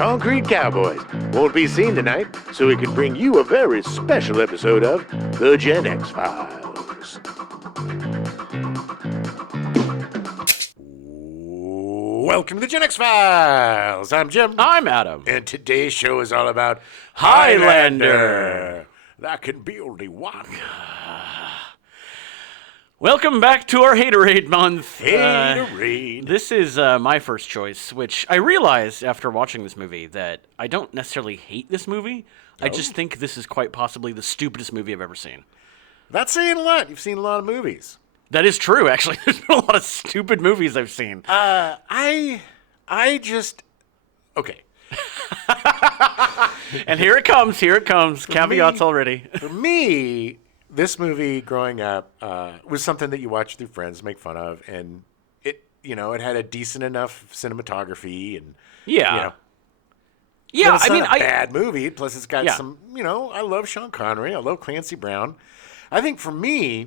concrete cowboys won't be seen tonight, so we can bring you a very special episode of The Gen X Files. Welcome to The Gen X Files. I'm Jim. I'm Adam. And today's show is all about Highlander. That can be only one. Welcome back to our Haterade month. Haterade. This is my first choice, which I realized after watching this movie that I don't necessarily hate this movie. I just think this is quite possibly the stupidest movie I've ever seen. That's saying a lot. You've seen a lot of movies. That is true, actually. There's been a lot of stupid movies I've seen. I just... Okay. And here it comes. Caveats already. For me, this movie growing up was something that you watch with your friends, make fun of, and it had a decent enough cinematography and Yeah. But it's not a bad movie. Plus, it's got some. I love Sean Connery. I love Clancy Brown. I think for me,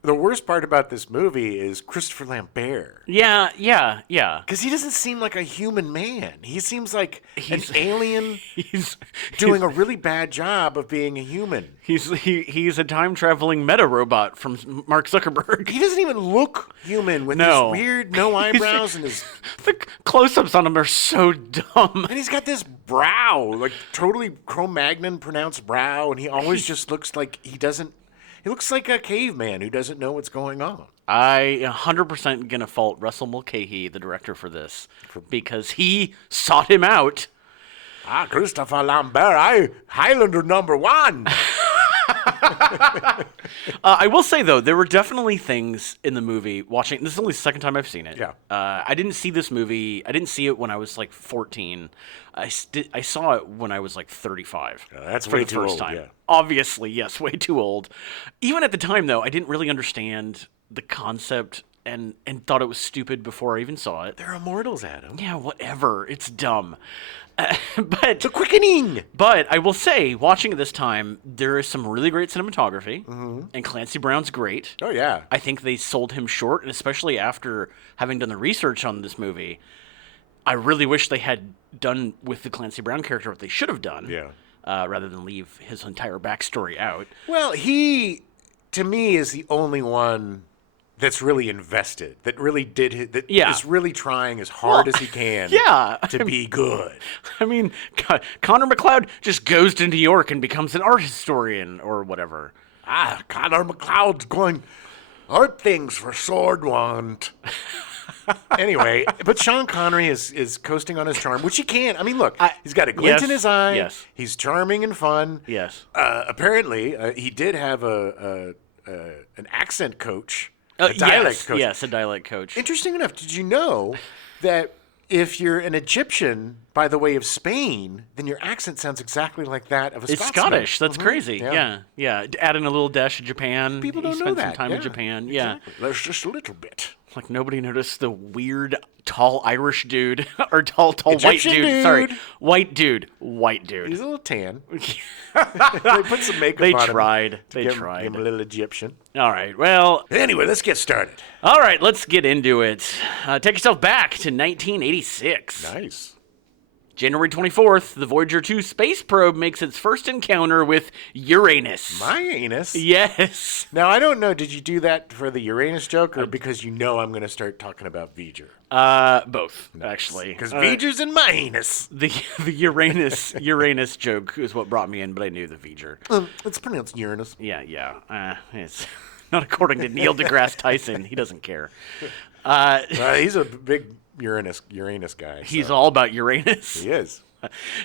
the worst part about this movie is Christopher Lambert. Yeah. Because he doesn't seem like a human man. He seems like an alien doing a really bad job of being a human. He's a time-traveling meta-robot from Mark Zuckerberg. He doesn't even look human with his weird no eyebrows and his... The close-ups on him are so dumb. And he's got this brow, like totally Cro-Magnon pronounced brow, and he always just looks like he doesn't... He looks like a caveman who doesn't know what's going on. I 100% gonna fault Russell Mulcahy, the director, for this, because he sought him out. Christopher Lambert, Highlander #1. I will say, though, there were definitely things in the movie, watching... This is only the second time I've seen it. Yeah. I didn't see this movie... I didn't see it when I was, 14. I saw it when I was, 35. That's for way the too first old, time. yeah. Obviously, yes, way too old. Even at the time, though, I didn't really understand the concept and thought it was stupid before I even saw it. They're immortals, Adam. Yeah, whatever. It's dumb. But The quickening! But I will say, watching it this time, there is some really great cinematography, and Clancy Brown's great. Oh, yeah. I think they sold him short, and especially after having done the research on this movie, I really wish they had done with the Clancy Brown character what they should have done, rather than leave his entire backstory out. Well, he, to me, is the only one that's really invested, that really is really trying as hard as he can to be good. I mean, Connor McLeod just goes to New York and becomes an art historian or whatever. Connor McLeod's going, art things for Sword Want. Anyway, but Sean Connery is coasting on his charm, which he can. I mean, look, he's got a glint in his eye. Yes. He's charming and fun. Yes. Apparently, he did have an accent coach. A dialect coach. Yes, a dialect coach. Interesting enough, did you know that if you're an Egyptian by the way of Spain, then your accent sounds exactly like that of a Scotsman? It's Scottish. That's crazy. Yeah. Adding a little dash of Japan. People don't know spent that. Some time in Japan. Yeah. Exactly. There's just a little bit. Like nobody noticed the weird tall Irish dude or tall Egyptian white dude. dude. Sorry, white dude. He's a little tan. They put some makeup on him. They tried. Give him a little Egyptian. All right. Well. Anyway, let's get started. All right. Let's get into it. Take yourself back to 1986. Nice. January 24th, the Voyager 2 space probe makes its first encounter with Uranus. My anus? Yes. Now, I don't know, did you do that for the Uranus joke or because you know I'm going to start talking about V'ger? Both, actually. Because V'ger's in my anus. The Uranus joke is what brought me in, but I knew the V'ger. It's pronounced Uranus. Yeah. It's not according to Neil deGrasse Tyson. He doesn't care. He's a big Uranus guy. He's all about Uranus. He is.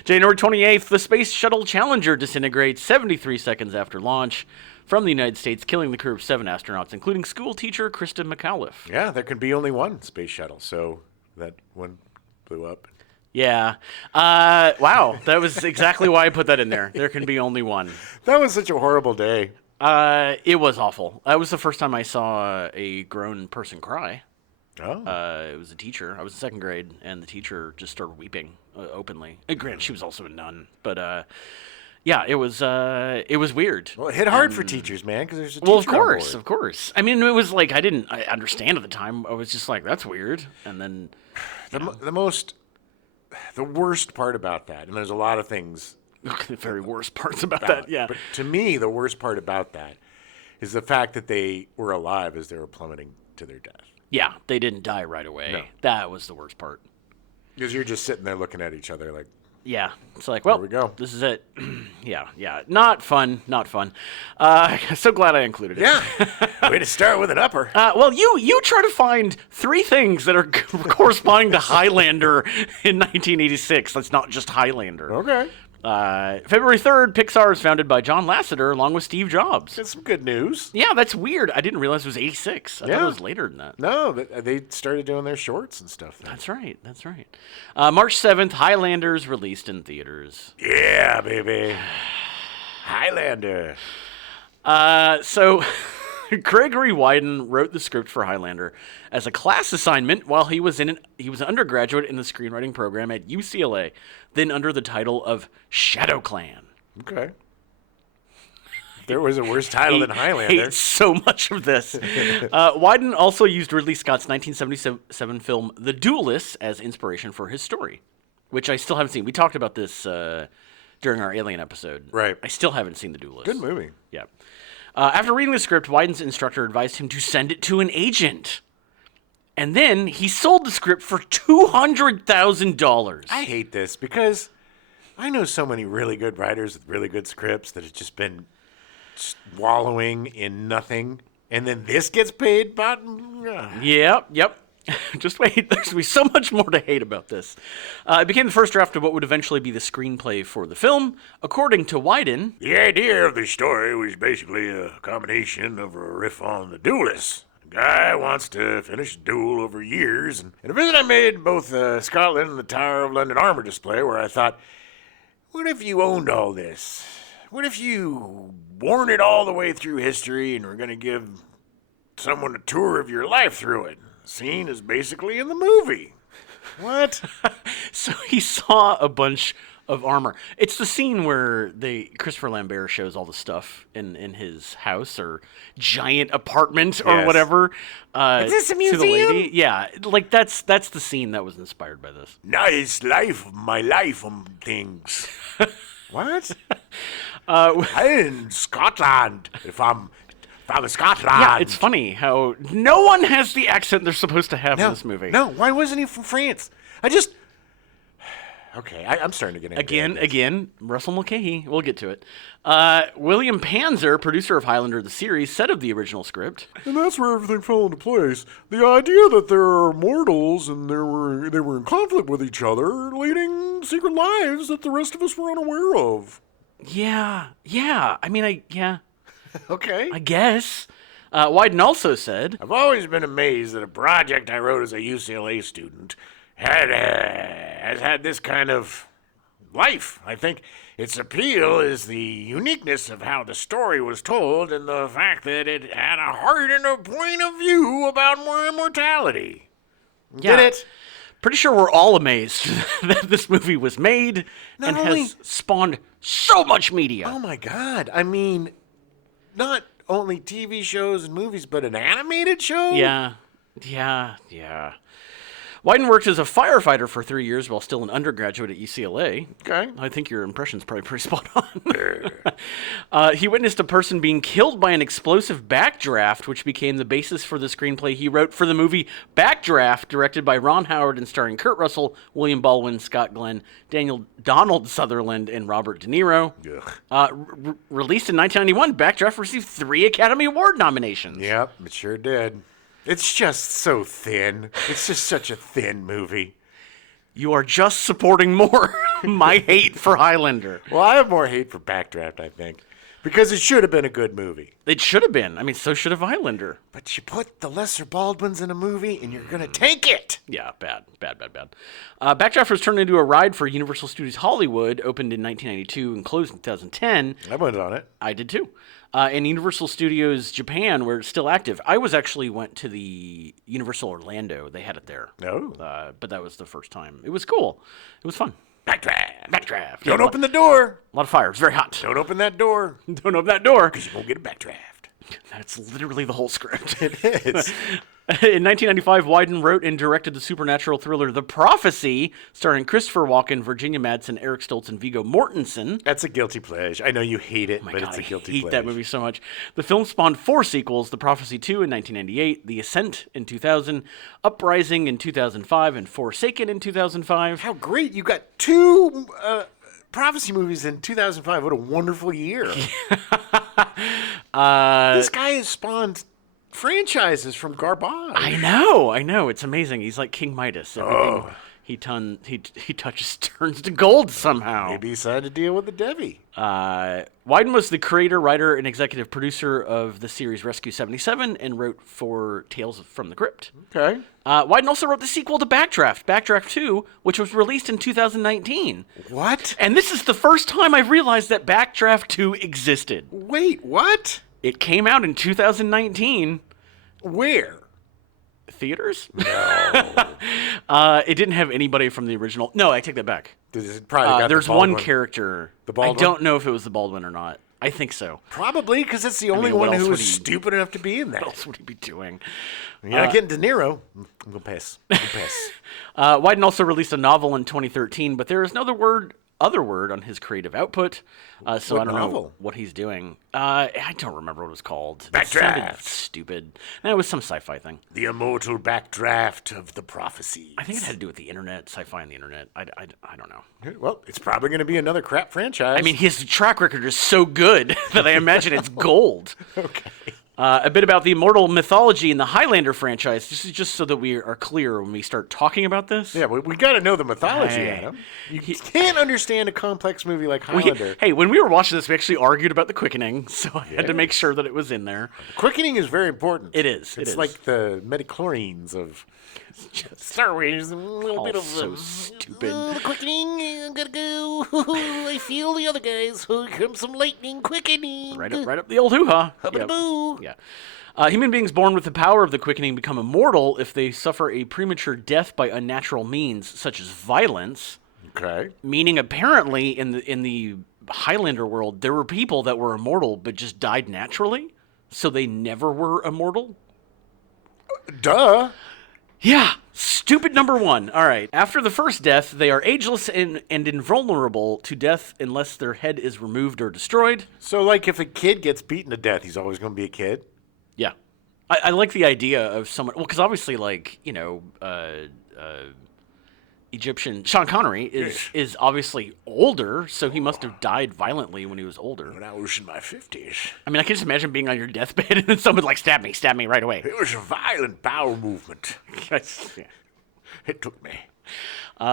January 28th, the Space Shuttle Challenger disintegrates 73 seconds after launch from the United States, killing the crew of 7 astronauts, including school teacher Krista McAuliffe. Yeah, there can be only one space shuttle, so that one blew up. Yeah. Wow, that was exactly why I put that in there. There can be only one. That was such a horrible day. It was awful. That was the first time I saw a grown person cry. Oh. It was a teacher. I was in second grade, and the teacher just started weeping openly. Granted, she was also a nun, but yeah, it was weird. Well, it hit hard for teachers, man, because there's a teacher Well, of course, on board. of course. I mean, it was like I didn't understand at the time. I was just like, that's weird, and then The most the worst part about that, and there's a lot of things. The very worst parts about that, yeah. But to me, the worst part about that is the fact that they were alive as they were plummeting to their death. Yeah, they didn't die right away. No. That was the worst part. Because you're just sitting there looking at each other like, yeah, it's like, well, here we go. This is it. yeah, not fun. So glad I included it. Yeah, way to start with an upper. Well, you try to find 3 things that are corresponding to Highlander in 1986. That's not just Highlander. Okay. February 3rd, Pixar is founded by John Lasseter along with Steve Jobs. That's some good news. Yeah, that's weird. I didn't realize it was 86. I thought it was later than that. No, they started doing their shorts and stuff then. That's right. March 7th, Highlander's released in theaters. Yeah, baby. Highlander. So Gregory Wyden wrote the script for Highlander as a class assignment while he was an undergraduate in the screenwriting program at UCLA, then under the title of Shadow Clan. Okay. There was a worse title than Highlander. Hate so much of this. Wyden also used Ridley Scott's 1977 film The Duelist as inspiration for his story, which I still haven't seen. We talked about this during our Alien episode. Right. I still haven't seen The Duelist. Good movie. Yeah. After reading the script, Wyden's instructor advised him to send it to an agent. And then he sold the script for $200,000. I hate this because I know so many really good writers with really good scripts that have just been wallowing in nothing. And then this gets paid about... Yep. Just wait. There's going to be so much more to hate about this. It became the first draft of what would eventually be the screenplay for the film. According to Wyden, the idea of the story was basically a combination of a riff on The Duelist. A guy wants to finish a duel over years. And a visit I made both Scotland and the Tower of London armor display where I thought, what if you owned all this? What if you worn it all the way through history and were going to give someone a tour of your life through it? Scene is basically in the movie. What? So he saw a bunch of armor. It's the scene where Christopher Lambert shows all the stuff in his house or giant apartment or whatever. Is this a museum? To the lady. Yeah, like that's the scene that was inspired by this. Nice life, my life things. What? I'm in Scotland. If I'm Scotland. Yeah, it's funny how no one has the accent they're supposed to have in this movie. No, why wasn't he from France? Okay, I'm starting to get angry. Again, Russell Mulcahy. We'll get to it. William Panzer, producer of Highlander the series, said of the original script. And that's where everything fell into place. The idea that there are mortals and they were in conflict with each other, leading secret lives that the rest of us were unaware of. Yeah. Okay. I guess. Wyden also said, I've always been amazed that a project I wrote as a UCLA student has had this kind of life. I think its appeal is the uniqueness of how the story was told and the fact that it had a heart and a point of view about more immortality. Yeah. Get it? Pretty sure we're all amazed that this movie was made has spawned so much media. Oh my God. I mean, not only TV shows and movies, but an animated show? Yeah. Wyden worked as a firefighter for 3 years while still an undergraduate at UCLA. Okay. I think your impression's probably pretty spot on. He witnessed a person being killed by an explosive backdraft, which became the basis for the screenplay he wrote for the movie Backdraft, directed by Ron Howard and starring Kurt Russell, William Baldwin, Scott Glenn, Donald Sutherland, and Robert De Niro. Released in 1991, Backdraft received 3 Academy Award nominations. Yep, it sure did. It's just so thin. It's just such a thin movie. You are just supporting more my hate for Highlander. Well, I have more hate for Backdraft, I think. Because it should have been a good movie. It should have been. I mean, so should have Highlander. But you put the lesser Baldwins in a movie, and you're going to take it. Yeah, bad. Backdraft was turned into a ride for Universal Studios Hollywood, opened in 1992 and closed in 2010. I went on it. I did too. And Universal Studios Japan, where it's still active. I went to the Universal Orlando. They had it there. Oh. But that was the first time. It was cool. It was fun. Don't open the door. A lot of fire. It's very hot. Don't open that door. Don't open that door. Because you won't get a backdraft. That's literally the whole script. It is. In 1995, Wyden wrote and directed the supernatural thriller The Prophecy, starring Christopher Walken, Virginia Madsen, Eric Stoltz, and Viggo Mortensen. That's a guilty pleasure. I know you hate it, but it's a guilty pleasure. I hate that movie so much. The film spawned 4 sequels: The Prophecy 2 in 1998, The Ascent in 2000, Uprising in 2005, and Forsaken in 2005. How great. You got 2 Prophecy movies in 2005. What a wonderful year. This guy has spawned franchises from garbage. I know. It's amazing. He's like King Midas. Everything he touches turns to gold somehow. Maybe he decided to deal with the Devi. Wyden was the creator, writer, and executive producer of the series Rescue 77 and wrote for Tales from the Crypt. Okay. Wyden also wrote the sequel to Backdraft, Backdraft 2, which was released in 2019. What? And this is the first time I've realized that Backdraft 2 existed. Wait, what? It came out in 2019. Where? Theaters? No. It didn't have anybody from the original. No, I take that back. There's one character. The Baldwin? I don't know if it was the Baldwin or not. I think so. Probably, because it's the only one who was stupid enough to be in that. What else would he be doing? You're not getting De Niro. I'm going to pass. Wyden also released a novel in 2013, but there is no other word on his creative output, so I don't know what he's doing. I don't remember what it was called. Backdraft. It sounded stupid. No, it was some sci-fi thing. The immortal backdraft of the prophecy. I think it had to do with the internet, sci-fi and the internet. I don't know. Well, it's probably going to be another crap franchise. I mean, his track record is so good that I imagine it's gold. Okay. A bit about the immortal mythology in the Highlander franchise. This is just so that we are clear when we start talking about this. Yeah, we got to know the mythology, Adam. You can't understand a complex movie like Highlander. When we were watching this, we actually argued about the quickening, so I had to make sure that it was in there. Quickening is very important. It is. It's like the metachlorines of Star Wars. A little bit of so stupid. The quickening. I'm gonna go. I feel the other guys. Here comes some lightning quickening. Right up the old hoo-ha. Boo. Yeah. Human beings born with the power of the quickening become immortal if they suffer a premature death by unnatural means, such as violence. Okay. Meaning, apparently, in the Highlander world, there were people that were immortal but just died naturally, so they never were immortal. Duh. Yeah. Stupid number 1. All right. After the first death, they are ageless and invulnerable to death unless their head is removed or destroyed. So, like, if a kid gets beaten to death, he's always going to be a kid? Yeah. I like the idea of someone... Well, because obviously, like, Egyptian... Sean Connery is obviously older, so he must have died violently when he was older. When I was in my 50s. I mean, I can just imagine being on your deathbed and then someone like, stab me right away. It was a violent bowel movement. Yeah. It took me.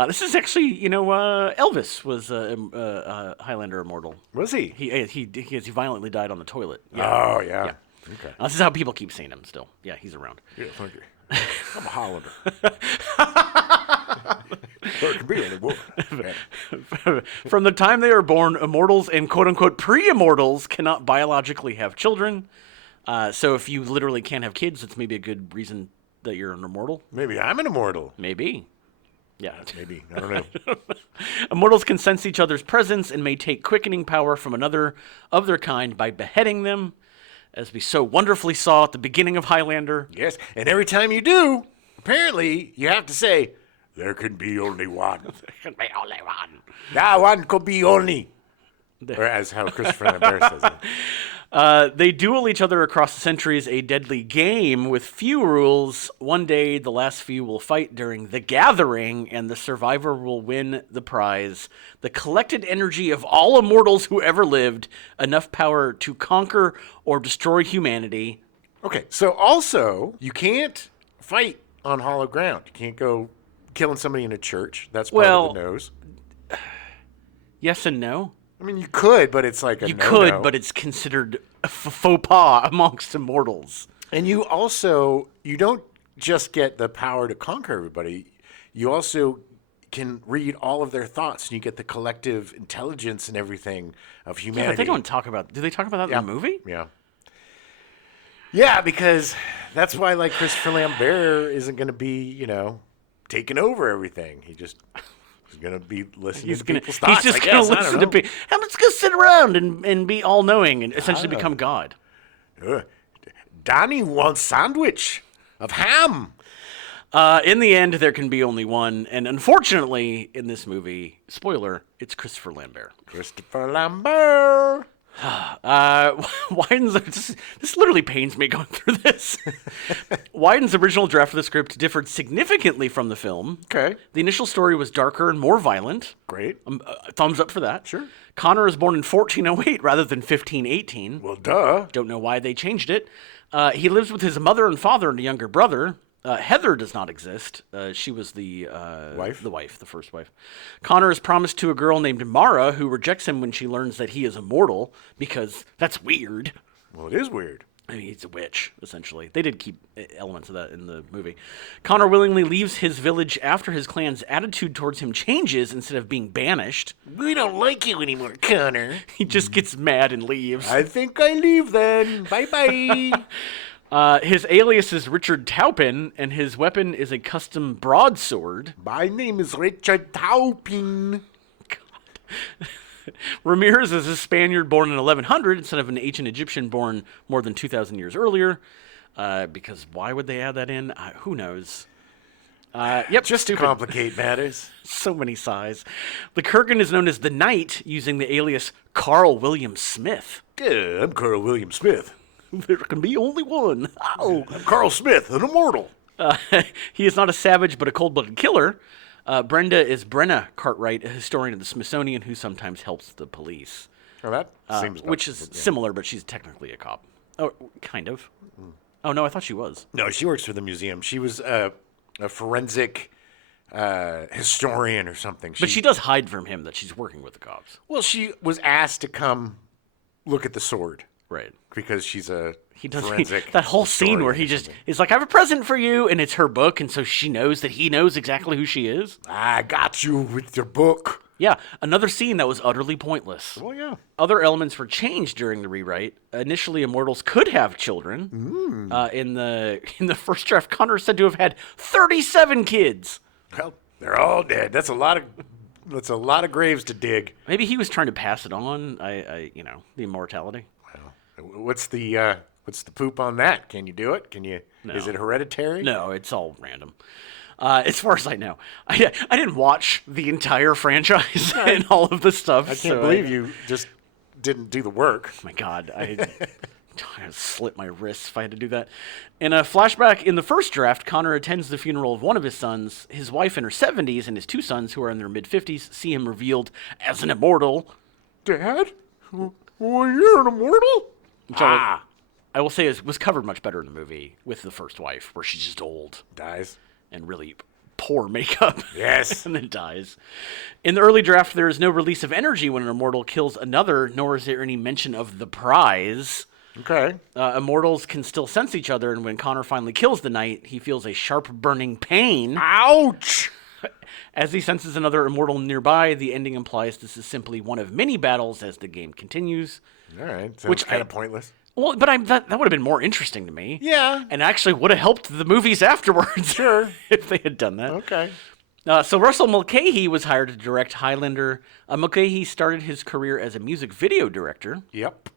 This is actually, Elvis was a Highlander immortal. Was he? He violently died on the toilet. Yeah. Oh, yeah. Okay. This is how people keep seeing him still. Yeah, he's around. Yeah, thank you. I'm a Highlander. There can be only one. From the time they are born, immortals and quote-unquote pre-immortals cannot biologically have children. So if you literally can't have kids, it's maybe a good reason that you're an immortal. Maybe I'm an immortal. Maybe. Yeah. Maybe. I don't know. Immortals can sense each other's presence and may take quickening power from another of their kind by beheading them, as we so wonderfully saw at the beginning of Highlander. Yes, and every time you do, apparently you have to say, there can be only one. There can be only one. That one could be only. Or as how Christopher Lambert says it. They duel each other across the centuries, a deadly game with few rules. One day, the last few will fight during the gathering, and the survivor will win the prize. The collected energy of all immortals who ever lived, enough power to conquer or destroy humanity. Okay, so also, you can't fight on hollow ground. You can't go killing somebody in a church. That's part of the nose. Yes and no. I mean, you could, but it's like a no-no. You could, but it's considered a faux pas amongst immortals. And you don't just get the power to conquer everybody. You also can read all of their thoughts, and you get the collective intelligence and everything of humanity. Yeah, but they don't talk about... Do they talk about that in the movie? Yeah. Yeah, because that's why, like, Christopher Lambert isn't going to be, taking over everything. He's going to be listening to people's thoughts. He's just going to listen to people. I'm just going to sit around and be all-knowing and essentially become God. Danny wants sandwich of ham. In the end, there can be only one, and unfortunately, in this movie, spoiler, it's Christopher Lambert. Christopher Lambert. This literally pains me going through this. Wyden's original draft of the script differed significantly from the film. Okay. The initial story was darker and more violent. Great. Thumbs up for that. Sure. Connor was born in 1408 rather than 1518. Well, duh. Don't know why they changed it. He lives with his mother and father and a younger brother. Heather does not exist. She was the wife? The first wife. Connor is promised to a girl named Mara, who rejects him when she learns that he is immortal, because that's weird. Well, it is weird. I mean, he's a witch, essentially. They did keep elements of that in the movie. Connor willingly leaves his village after his clan's attitude towards him changes instead of being banished. We don't like you anymore, Connor. He just gets mad and leaves. I think I leave then. Bye-bye. His alias is Richard Taupin, and his weapon is a custom broadsword. My name is Richard Taupin. God. Ramirez is a Spaniard born in 1100 instead of an ancient Egyptian born more than 2,000 years earlier. Because why would they add that in? Who knows? Yep, just to complicate matters. So many sighs. The Kurgan is known as the Knight, using the alias Carl William Smith. Yeah, I'm Carl William Smith. There can be only one. Oh, I'm Carl Smith, an immortal. He is not a savage, but a cold-blooded killer. Brenda is Brenna Cartwright, a historian of the Smithsonian who sometimes helps the police. Oh, that seems which is similar, but she's technically a cop. Oh, kind of. Oh, no, I thought she was. No, she works for the museum. She was a forensic historian or something. But she does hide from him that she's working with the cops. Well, she was asked to come look at the sword. Right. Because she's a forensic that whole scene where he just is like, I have a present for you, and it's her book, and so she knows that he knows exactly who she is. I got you with your book. Yeah, another scene that was utterly pointless. Well, yeah. Other elements were changed during the rewrite. Initially, immortals could have children. In the first draft, Connor is said to have had 37 kids. Well, they're all dead. That's a lot of graves to dig. Maybe he was trying to pass it on. The immortality. What's the poop on that? Can you do it? No. Is it hereditary? No, it's all random. As far as I know, I didn't watch the entire franchise and all of the stuff. I can't believe you just didn't do the work. Oh my God, I'd slit my wrists if I had to do that. In a flashback in the first draft, Connor attends the funeral of one of his sons. His wife in her 70s and his two sons, who are in their mid-50s, see him revealed as an immortal. Dad? Well, you're an immortal? I will say it was covered much better in the movie with the first wife, where she's just old. Dies. And really poor makeup. Yes. And then dies. In the early draft, there is no release of energy when an immortal kills another, nor is there any mention of the prize. Okay. Immortals can still sense each other, and when Connor finally kills the knight, he feels a sharp burning pain. Ouch! As he senses another immortal nearby, the ending implies this is simply one of many battles as the game continues. All right. Sounds kind of pointless. Well, but that would have been more interesting to me. Yeah. And actually would have helped the movies afterwards. Sure. If they had done that. Okay. So Russell Mulcahy was hired to direct Highlander. Mulcahy started his career as a music video director. Yep.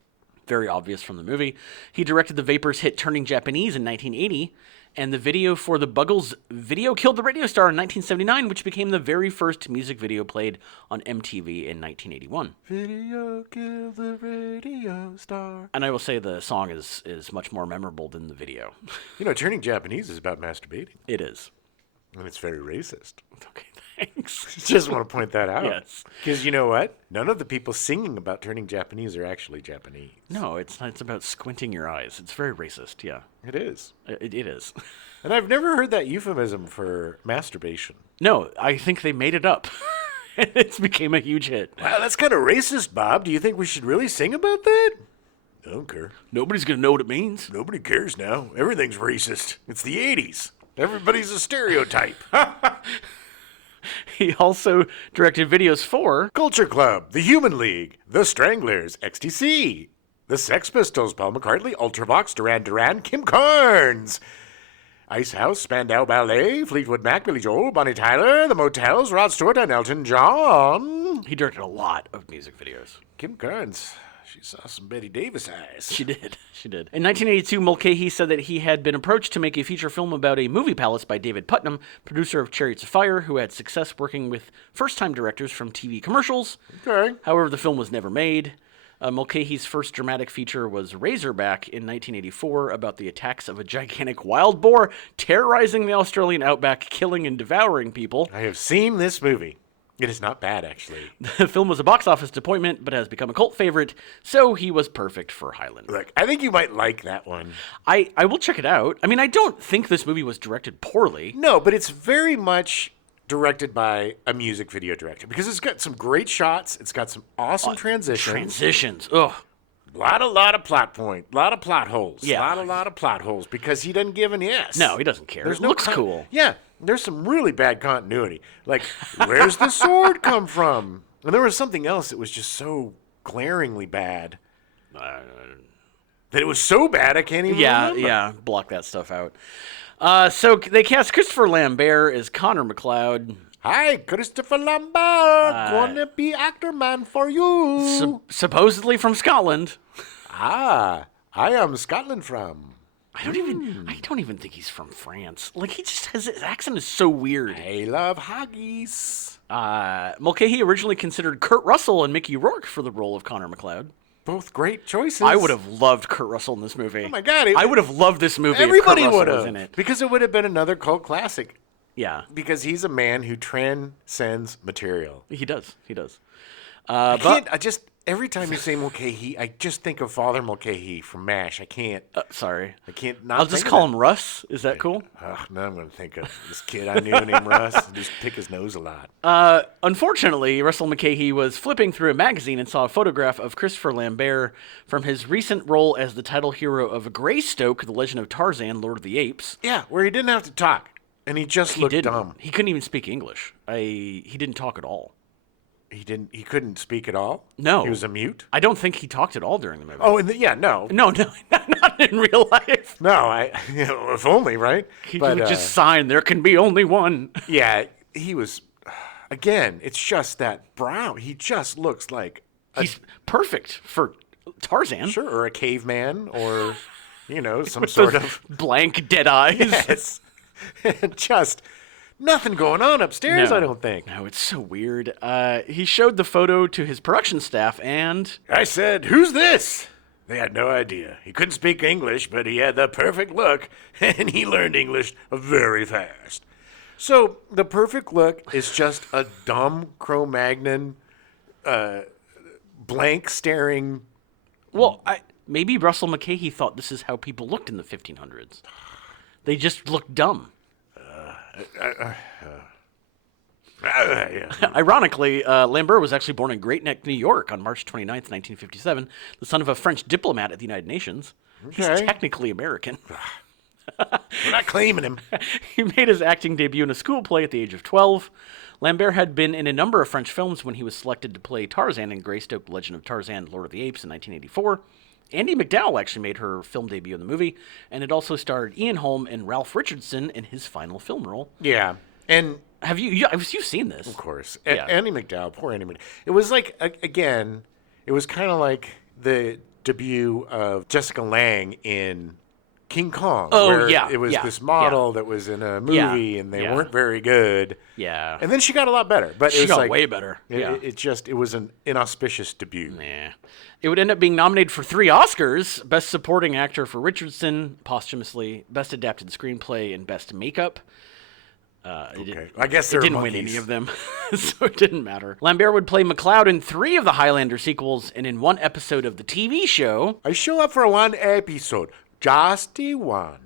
Very obvious from the movie. He directed the Vapors hit Turning Japanese in 1980. And the video for the Buggles video Killed the Radio Star in 1979, which became the very first music video played on MTV in 1981. Video Killed the Radio Star. And I will say the song is much more memorable than the video. Turning Japanese is about masturbating. It is. And it's very racist. Okay, thanks. Just want to point that out. Yes. Because you know what? None of the people singing about turning Japanese are actually Japanese. No, it's not. It's about squinting your eyes. It's very racist, yeah. It is. It is. And I've never heard that euphemism for masturbation. No, I think they made it up. It became a huge hit. Wow, that's kind of racist, Bob. Do you think we should really sing about that? I don't care. Nobody's going to know what it means. Nobody cares now. Everything's racist. It's the 80s. Everybody's a stereotype. He also directed videos for Culture Club, The Human League, The Stranglers, XTC, The Sex Pistols, Paul McCartney, Ultravox, Duran Duran, Kim Carnes, Ice House, Spandau Ballet, Fleetwood Mac, Billy Joel, Bonnie Tyler, The Motels, Rod Stewart, and Elton John. He directed a lot of music videos. Kim Carnes. She saw some Betty Davis eyes. She did. In 1982, Mulcahy said that he had been approached to make a feature film about a movie palace by David Putnam, producer of Chariots of Fire, who had success working with first-time directors from TV commercials. Okay. However, the film was never made. Mulcahy's first dramatic feature was Razorback in 1984, about the attacks of a gigantic wild boar terrorizing the Australian outback, killing and devouring people. I have seen this movie. It is not bad, actually. The film was a box office disappointment, but has become a cult favorite, so he was perfect for Highlander. Look, I think you might like that one. I will check it out. I mean, I don't think this movie was directed poorly. No, but it's very much directed by a music video director because it's got some great shots. It's got some awesome transitions. Ugh. A lot of plot holes. Yeah. A lot of plot holes because he doesn't give an S. No, he doesn't care. It looks cool. Yeah, there's some really bad continuity. Like, where's the sword come from? And there was something else that was just so glaringly bad that it was so bad I can't even remember. Yeah, block that stuff out. So they cast Christopher Lambert as Connor McLeod. Hi, Christopher Lambert. Gonna be actor man for you. Supposedly from Scotland. I am Scotland from. I don't even think he's from France. Like, his accent is so weird. I love haggis. Mulcahy originally considered Kurt Russell and Mickey Rourke for the role of Connor McLeod. Both great choices. I would have loved Kurt Russell in this movie. Oh my God. I would have loved this movie Everybody if Kurt would Russell was have. in it. Because it would have been another cult classic. Yeah. Because he's a man who transcends material. He does. Every time you say Mulcahy, I just think of Father Mulcahy from MASH. I can't. Sorry. I can't not I'll just call him Russ. Is that cool? Now I'm going to think of this kid I knew named Russ and just pick his nose a lot. Unfortunately, Russell Mulcahy was flipping through a magazine and saw a photograph of Christopher Lambert from his recent role as the title hero of Greystoke, The Legend of Tarzan, Lord of the Apes. Yeah, where he didn't have to talk. And he just looked dumb. He couldn't even speak English. He didn't talk at all. He couldn't speak at all? No. He was a mute? I don't think he talked at all during the movie. Oh, no. No, not in real life. No, if only, right? He would just sign, there can be only one. Yeah, he was, again, it's just that brow. He just looks like... He's perfect for Tarzan. Sure, or a caveman, or, some sort of... blank, dead eyes. Yes. Just... nothing going on upstairs, I don't think. No, it's so weird. He showed the photo to his production staff and... I said, "Who's this?" They had no idea. He couldn't speak English, but he had the perfect look, and he learned English very fast. So, the perfect look is just a dumb Cro-Magnon, blank staring... Well, maybe Russell Mulcahy thought this is how people looked in the 1500s. They just looked dumb. Ironically, Lambert was actually born in Great Neck, New York on March 29th, 1957, the son of a French diplomat at the United Nations. Okay. He's technically American. We're not claiming him. He made his acting debut in a school play at the age of 12. Lambert had been in a number of French films when he was selected to play Tarzan in Greystoke, Legend of Tarzan, Lord of the Apes in 1984. Andie MacDowell actually made her film debut in the movie, and it also starred Ian Holm and Ralph Richardson in his final film role. Yeah, and have you've seen this? Of course. Yeah. Andie MacDowell, poor Andie MacDowell. It was like, again, it was kind of like the debut of Jessica Lange in King Kong. Oh, where yeah. It was this model that was in a movie, and they weren't very good. Yeah. And then she got a lot better. But she it was got way better. It was an inauspicious debut. Yeah. It would end up being nominated for 3 Oscars: Best Supporting Actor for Richardson, posthumously, Best Adapted Screenplay, and Best Makeup. I guess it didn't win any of them, so it didn't matter. Lambert would play McLeod in 3 of the Highlander sequels and in 1 episode of the TV show. I show up for 1 episode, just the 1.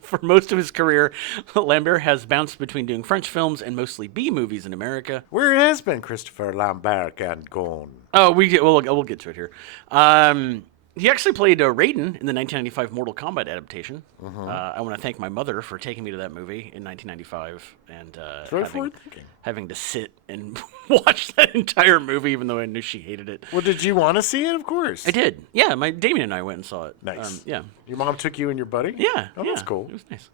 For most of his career, Lambert has bounced between doing French films and mostly B movies in America. Where has been Christopher Lambert and gone? Oh, we'll get to it here. He actually played Raiden in the 1995 Mortal Kombat adaptation. I want to thank my mother for taking me to that movie in 1995 and having to sit and watch that entire movie, even though I knew she hated it. Well, did you want to see it? Of course. I did. Yeah, Damien and I went and saw it. Nice. Yeah. Your mom took you and your buddy? Yeah. Oh, that's cool. It was nice.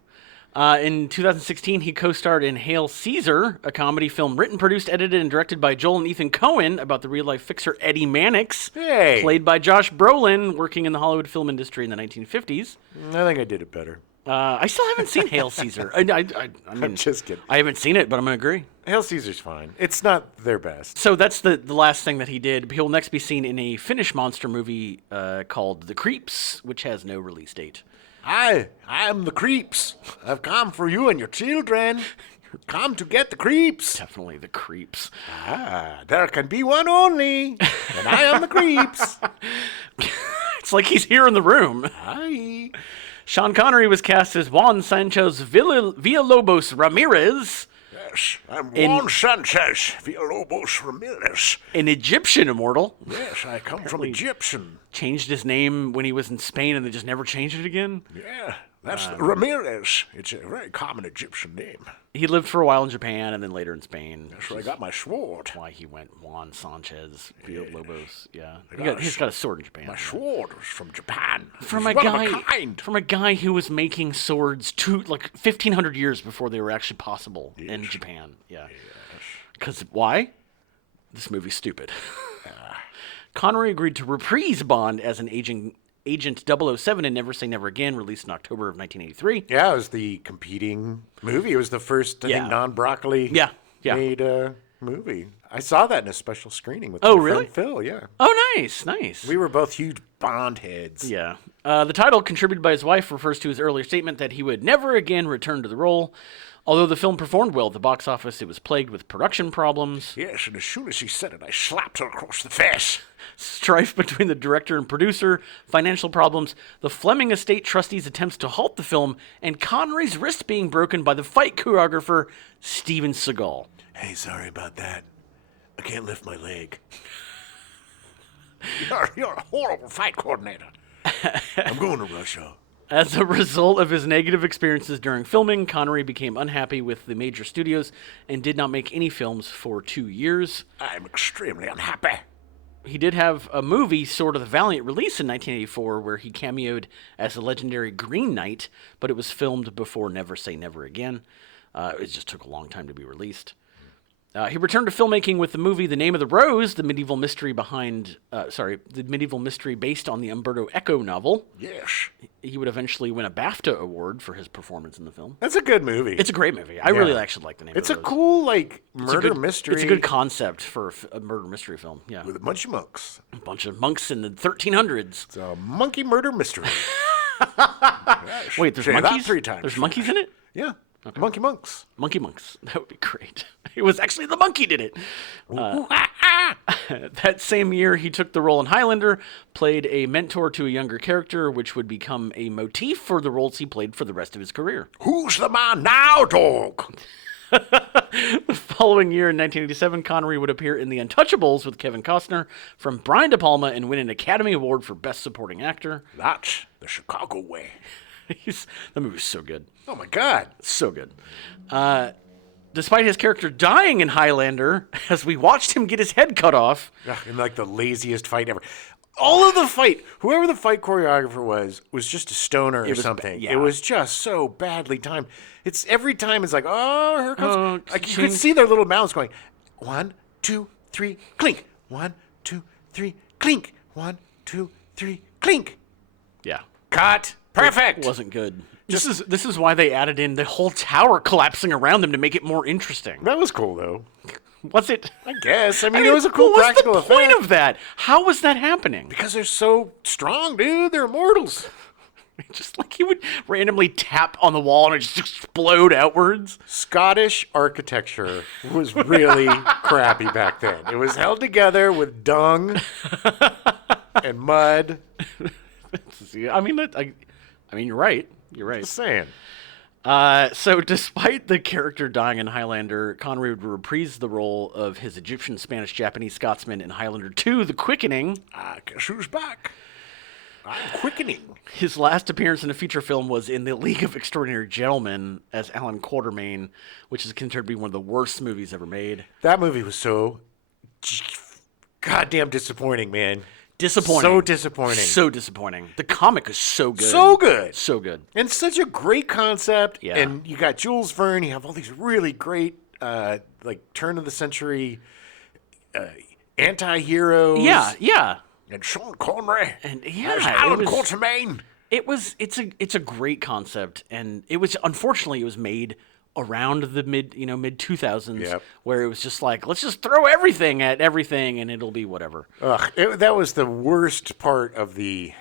In 2016, he co-starred in Hail Caesar, a comedy film written, produced, edited, and directed by Joel and Ethan Coen about the real-life fixer Eddie Mannix, played by Josh Brolin, working in the Hollywood film industry in the 1950s. I think I did it better. I still haven't seen Hail Caesar. I mean, I'm just kidding. I haven't seen it, but I'm going to agree. Hail Caesar's fine. It's not their best. So that's the last thing that he did. He'll next be seen in a Finnish monster movie called The Creeps, which has no release date. I am the Creeps. I've come for you and your children. Come to get the Creeps. Definitely The Creeps. There can be one only, and I am the Creeps. It's like he's here in the room. Hi. Sean Connery was cast as Juan Sanchez Villalobos Ramirez. Yes, I'm Juan Sanchez Villalobos Ramirez. An Egyptian immortal. Yes, I come from Egyptian. Changed his name when he was in Spain and then just never changed it again. Yeah, that's Ramirez. It's a very common Egyptian name. He lived for a while in Japan and then later in Spain. That's where I got my sword. Why he went Juan Sanchez Villalobos. Yeah, he's got a sword in Japan. My sword was from Japan. From a guy who was making swords 1,500 years before they were actually possible in Japan. Yeah. Because why? This movie's stupid. Connery agreed to reprise Bond as an Agent 007 in Never Say Never Again, released in October of 1983. Yeah, it was the competing movie. It was the first, I think, non-broccoli made movie. I saw that in a special screening with my friend Phil, yeah. Oh, nice. We were both huge Bond heads. Yeah. The title, contributed by his wife, refers to his earlier statement that he would never again return to the role. Although the film performed well at the box office, it was plagued with production problems. Yes, and as soon as he said it, I slapped her across the face. Strife between the director and producer, financial problems, the Fleming estate trustees' attempts to halt the film, and Connery's wrist being broken by the fight choreographer Steven Seagal. Hey, sorry about that. I can't lift my leg. You're a horrible fight coordinator. I'm going to Russia. As a result of his negative experiences during filming, Connery became unhappy with the major studios and did not make any films for 2 years. I'm extremely unhappy. He did have a movie, Sword of the Valiant, released in 1984, where he cameoed as the legendary Green Knight, but it was filmed before Never Say Never Again. It just took a long time to be released. He returned to filmmaking with the movie The Name of the Rose, the medieval mystery based on the Umberto Eco novel. Yes. He would eventually win a BAFTA award for his performance in the film. That's a good movie. It's a great movie. I really actually like The Name of the Rose. It's a cool, murder mystery. It's a good concept for a murder mystery film, yeah. With a bunch of monks. A bunch of monks in the 1300s. It's a monkey murder mystery. Wait, there's monkeys? 3 times. There's monkeys in it? Yeah. Okay. Monkey monks. Monkey monks. That would be great. It was actually the monkey did it. That same year, he took the role in Highlander, played a mentor to a younger character, which would become a motif for the roles he played for the rest of his career. Who's the man now, dog? The following year, in 1987, Connery would appear in The Untouchables with Kevin Costner from Brian De Palma and win an Academy Award for Best Supporting Actor. That's the Chicago way. The movie's so good. Oh, my God. So good. Despite his character dying in Highlander, as we watched him get his head cut off. In the laziest fight ever. All of the fight, whoever the fight choreographer was just a stoner or something. It was just so badly timed. It's every time it's like, oh, here comes. You could see their little mouths going, 1, 2, 3, clink. 1, 2, 3, clink. 1, 2, 3, clink. Yeah. Cut. Perfect. It wasn't good. This is why they added in the whole tower collapsing around them to make it more interesting. That was cool, though. Was it? I guess. I mean, it was a cool practical effect. What's the point of that? How was that happening? Because they're so strong, dude. They're immortals. Just like he would randomly tap on the wall and it just explode outwards. Scottish architecture was really crappy back then. It was held together with dung and mud. I mean, you're right. You're right. Just saying. So despite the character dying in Highlander, Connery would reprise the role of his Egyptian, Spanish, Japanese Scotsman in Highlander 2, The Quickening. Guess who's back? I'm quickening. His last appearance in a feature film was in The League of Extraordinary Gentlemen as Alan Quatermain, which is considered to be one of the worst movies ever made. That movie was so goddamn disappointing, man. Disappointing. So disappointing. So disappointing. The comic is so good. So good. So good. And such a great concept. Yeah. And you got Jules Verne. You have all these really great, turn of the century anti-heroes. Yeah. And Sean Connery. And there's Alan Quatermain. It's a great concept, and it was made around the mid 2000s, where it was just like, let's just throw everything at everything and it'll be whatever. That was the worst part of the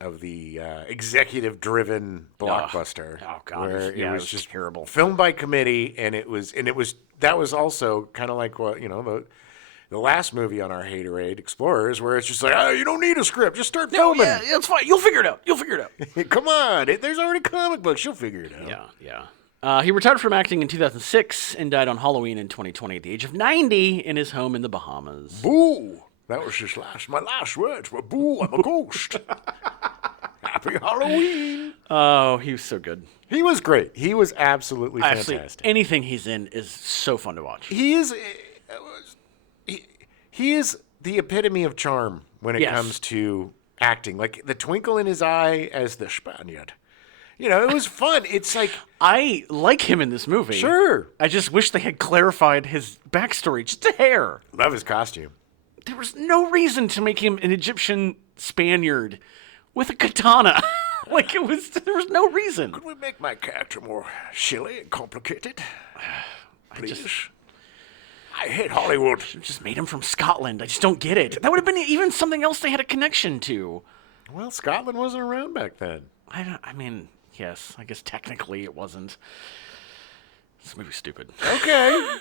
executive driven blockbuster. Oh god, where it was just terrible. Filmed by committee, and that was also kind of like what the last movie on our Haterade, Explorers, where it's just like, you don't need a script, just start filming. Yeah, it's fine. You'll figure it out. Come on, there's already comic books. You'll figure it out. Yeah. He retired from acting in 2006 and died on Halloween in 2020 at the age of 90 in his home in the Bahamas. Boo! That was my last words were, boo, I'm a ghost. Happy Halloween. Oh, he was so good. He was great. He was absolutely fantastic. Anything he's in is so fun to watch. He is the epitome of charm when it comes to acting. Like the twinkle in his eye as the Spaniard. It was fun. It's like... I like him in this movie. Sure. I just wish they had clarified his backstory just a hair. Love his costume. There was no reason to make him an Egyptian Spaniard with a katana. There was no reason. Could we make my character more silly and complicated? Please. I hate Hollywood. Just made him from Scotland. I just don't get it. That would have been even something else they had a connection to. Well, Scotland wasn't around back then. Yes, I guess technically it wasn't. This movie's stupid. Okay.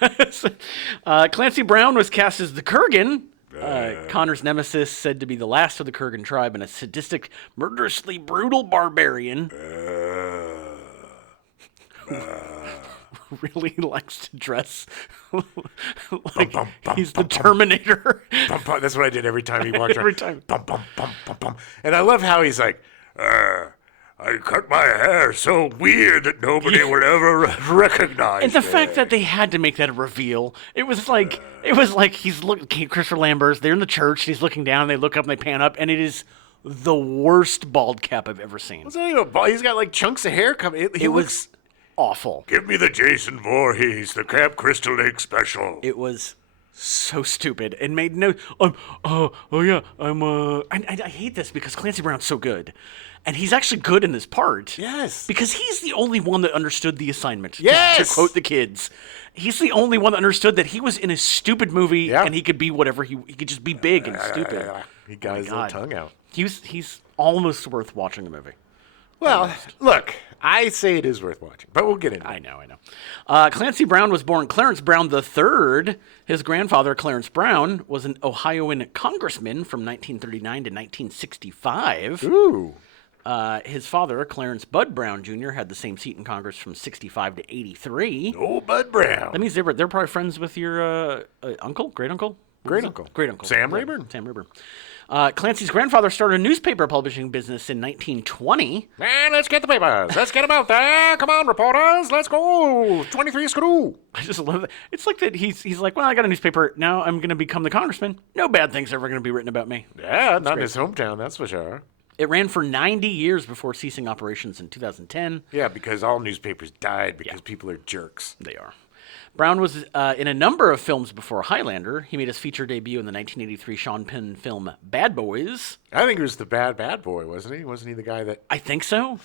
Clancy Brown was cast as the Kurgan. Connor's nemesis, said to be the last of the Kurgan tribe and a sadistic, murderously brutal barbarian. Really likes to dress like he's the Terminator. That's what I did every time he walked around. Every time. And I love how he's like, I cut my hair so weird that nobody would ever recognize And the me. fact that they had to make that a reveal, it was like he's looking. Christopher Lambert's, they're in the church. He's looking down. They look up and they pan up, and it is the worst bald cap I've ever seen. It's not even a bald. He's got like chunks of hair coming. It was awful. Give me the Jason Voorhees, the Camp Crystal Lake special. It was so stupid and made no. I hate this because Clancy Brown's so good. And he's actually good in this part. Yes. Because he's the only one that understood the assignment. Yes. To quote the kids. He's the only one that understood that he was in a stupid movie and he could be whatever. He could just be big and stupid. He got his little tongue out. He's almost worth watching the movie. Well, look, I say it is worth watching, but we'll get into it. I know. Clancy Brown was born Clarence Brown III. His grandfather, Clarence Brown, was an Ohioan congressman from 1939 to 1965. Ooh. His father, Clarence Bud Brown Jr., had the same seat in Congress from 65 to 83. Oh, Bud Brown. That means they're probably friends with your uncle, great-uncle? Great-uncle. Sam Rayburn. Sam Rayburn. Clancy's grandfather started a newspaper publishing business in 1920. Man, let's get the papers. Let's get them out there. Come on, reporters. Let's go. 23 screw. I just love that. It's like that he's like, well, I got a newspaper. Now I'm going to become the congressman. No bad things ever going to be written about me. Yeah, not in his hometown, that's for sure. It ran for 90 years before ceasing operations in 2010. Yeah, because all newspapers died because people are jerks. They are. Brown was in a number of films before Highlander. He made his feature debut in the 1983 Sean Penn film Bad Boys. I think he was the bad boy, wasn't he? Wasn't he the guy that... I think so.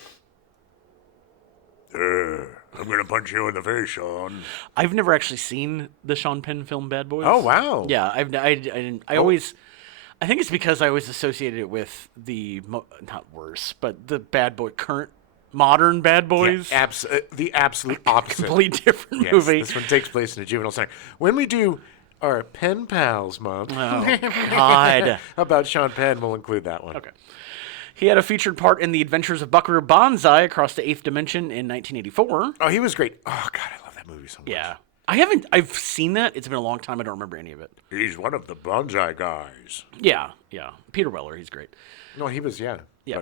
I'm going to punch you in the face, Sean. I've never actually seen the Sean Penn film Bad Boys. Oh, wow. Yeah, I always... I think it's because I always associated it with the... not worse, but the bad boy... current... modern Bad Boys. Yeah, the absolute opposite. Complete different movie. This one takes place in a juvenile center. When we do our Pen Pals month God. about Sean Penn, we'll include that one. Okay. He had a featured part in The Adventures of Buckaroo Banzai Across the Eighth Dimension in 1984. Oh, he was great. Oh, God, I love that movie so much. Yeah. I've seen that. It's been a long time. I don't remember any of it. He's one of the Banzai guys. Yeah. Peter Weller, he's great. No, he was, yeah. Yeah.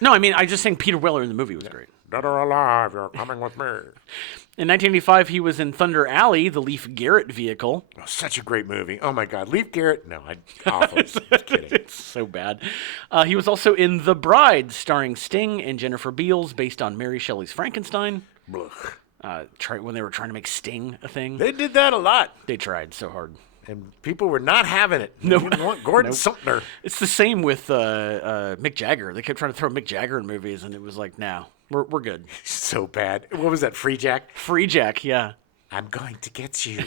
No, I mean, I just think Peter Weller in the movie was great. Dead or alive, you're coming with me. In 1985, he was in Thunder Alley, the Leif Garrett vehicle. Oh, such a great movie. Oh, my God. Leif Garrett? No, awful. Just kidding. It's so bad. He was also in The Bride, starring Sting and Jennifer Beals, based on Mary Shelley's Frankenstein. When they were trying to make Sting a thing. They did that a lot. They tried so hard. And people were not having it. They didn't want Gordon Sumner. It's the same with Mick Jagger. They kept trying to throw Mick Jagger in movies, and it was like, no, we're good. So bad. What was that, Free Jack? Free Jack, yeah. I'm going to get you.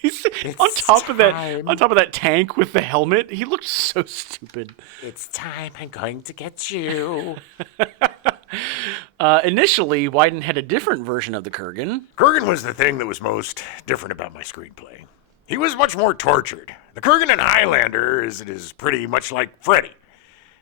He's on top of that tank with the helmet. He looked so stupid. It's time. I'm going to get you. Initially, Wyden had a different version of the Kurgan. Kurgan was the thing that was most different about my screenplay. He was much more tortured. The Kurgan in Highlander is pretty much like Freddy.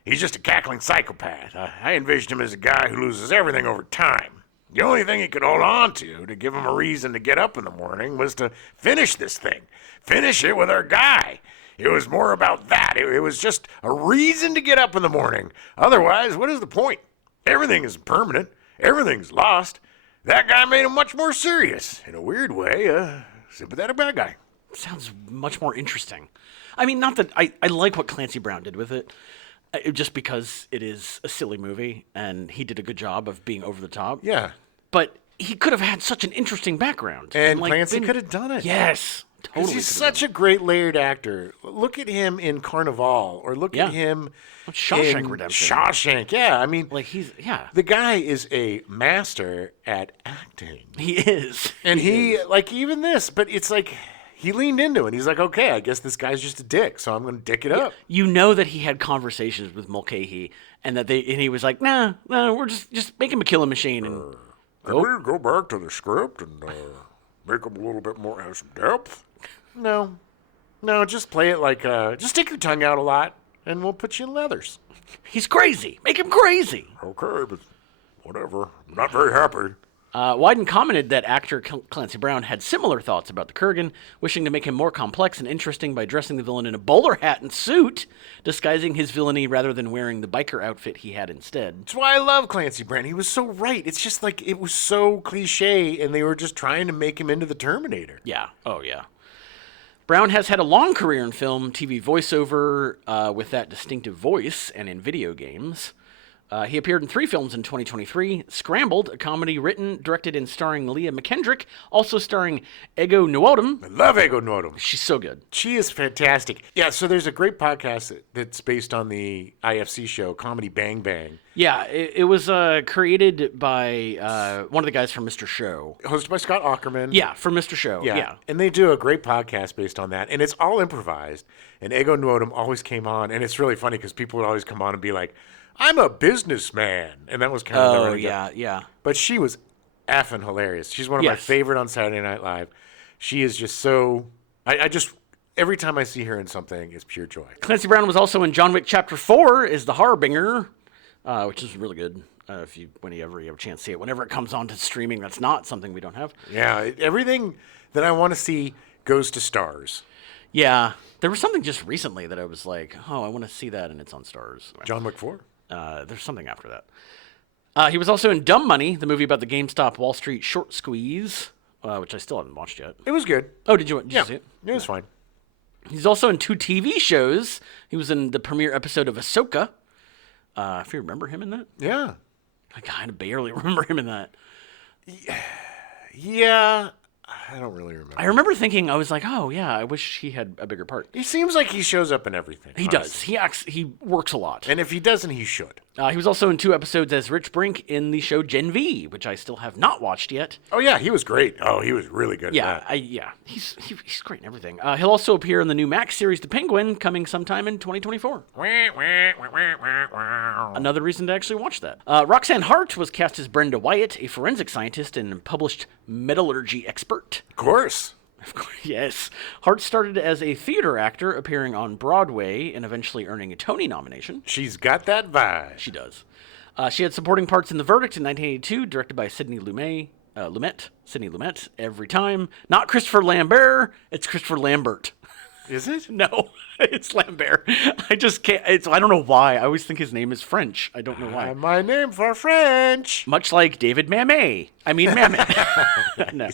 He's just a cackling psychopath. I envisioned him as a guy who loses everything over time. The only thing he could hold on to give him a reason to get up in the morning was to finish this thing. Finish it with our guy. It was more about that. It was just a reason to get up in the morning. Otherwise, what is the point? Everything is permanent. Everything's lost. That guy made him much more serious. In a weird way, sympathetic bad guy. Sounds much more interesting. I mean, not that I like what Clancy Brown did with it, just because it is a silly movie and he did a good job of being over the top. Yeah. But he could have had such an interesting background. And Clancy could have done it. Yes. Totally. He's such a great layered actor. Look at him in Carnival, or look at him Shawshank in Redemption. Shawshank, yeah. I mean, the guy is a master at acting. He is. And even this, but it's like he leaned into it. He's like, okay, I guess this guy's just a dick, so I'm going to dick it up. You know that he had conversations with Mulcahy, and he was like, no, we're just make him a killing machine. And can we go back to the script and make him a little bit more, have some depth? No, just play it like, just stick your tongue out a lot, and we'll put you in leathers. He's crazy. Make him crazy. Okay, but whatever. I'm not very happy. Wyden commented that actor Clancy Brown had similar thoughts about the Kurgan, wishing to make him more complex and interesting by dressing the villain in a bowler hat and suit, disguising his villainy rather than wearing the biker outfit he had instead. That's why I love Clancy Brown. He was so right. It's just like, it was so cliche, and they were just trying to make him into the Terminator. Yeah. Oh, yeah. Brown has had a long career in film, TV voiceover with that distinctive voice, and in video games. He appeared in 3 films in 2023. Scrambled, a comedy written, directed, and starring Leah McKendrick, also starring Ego Nwodim. I love Ego Nwodim. She's so good. She is fantastic. Yeah, so there's a great podcast that's based on the IFC show, Comedy Bang Bang. Yeah, it was created by one of the guys from Mr. Show. Hosted by Scott Aukerman. Yeah, from Mr. Show. Yeah. And they do a great podcast based on that. And it's all improvised. And Ego Nwodim always came on. And it's really funny because people would always come on and be like, I'm a businessman. And that was kind of the yeah. But she was effing hilarious. She's one of my favorite on Saturday Night Live. She is just so... I just... Every time I see her in something, it's pure joy. Clancy Brown was also in John Wick Chapter 4 as the Harbinger, which is really good. Whenever you have a chance to see it. Whenever it comes on to streaming, that's not something we don't have. Yeah, everything that I want to see goes to Stars. Yeah. There was something just recently that I was like, oh, I want to see that, and it's on Stars. John Wick 4? There's something after that. He was also in Dumb Money, the movie about the GameStop Wall Street short squeeze, which I still haven't watched yet. It was good. Oh, did you see it? It was fine. He's also in 2 TV shows. He was in the premiere episode of Ahsoka. If you remember him in that? Yeah. I kind of barely remember him in that. Yeah. I don't really remember. I remember thinking, I was like, oh, yeah, I wish he had a bigger part. He seems like he shows up in everything. He does. He works a lot. And if he doesn't, he should. He was also in 2 episodes as Rich Brink in the show Gen V, which I still have not watched yet. Oh, yeah, he was great. Oh, he was really good at that. He's great in everything. He'll also appear in the new Max series, The Penguin, coming sometime in 2024. Another reason to actually watch that. Roxanne Hart was cast as Brenda Wyatt, a forensic scientist and published metallurgy expert. Of course. Yes. Hart started as a theater actor, appearing on Broadway and eventually earning a Tony nomination. She's got that vibe. She does. She had supporting parts in The Verdict in 1982, directed by Sidney Lumet. Sidney Lumet, every time. Not Christopher Lambert, it's Christopher Lambert. Is it? No, it's Lambert. I just can't. I don't know why. I always think his name is French. I don't know why. My name for French. Much like David Mamet. I mean, Mamet. No.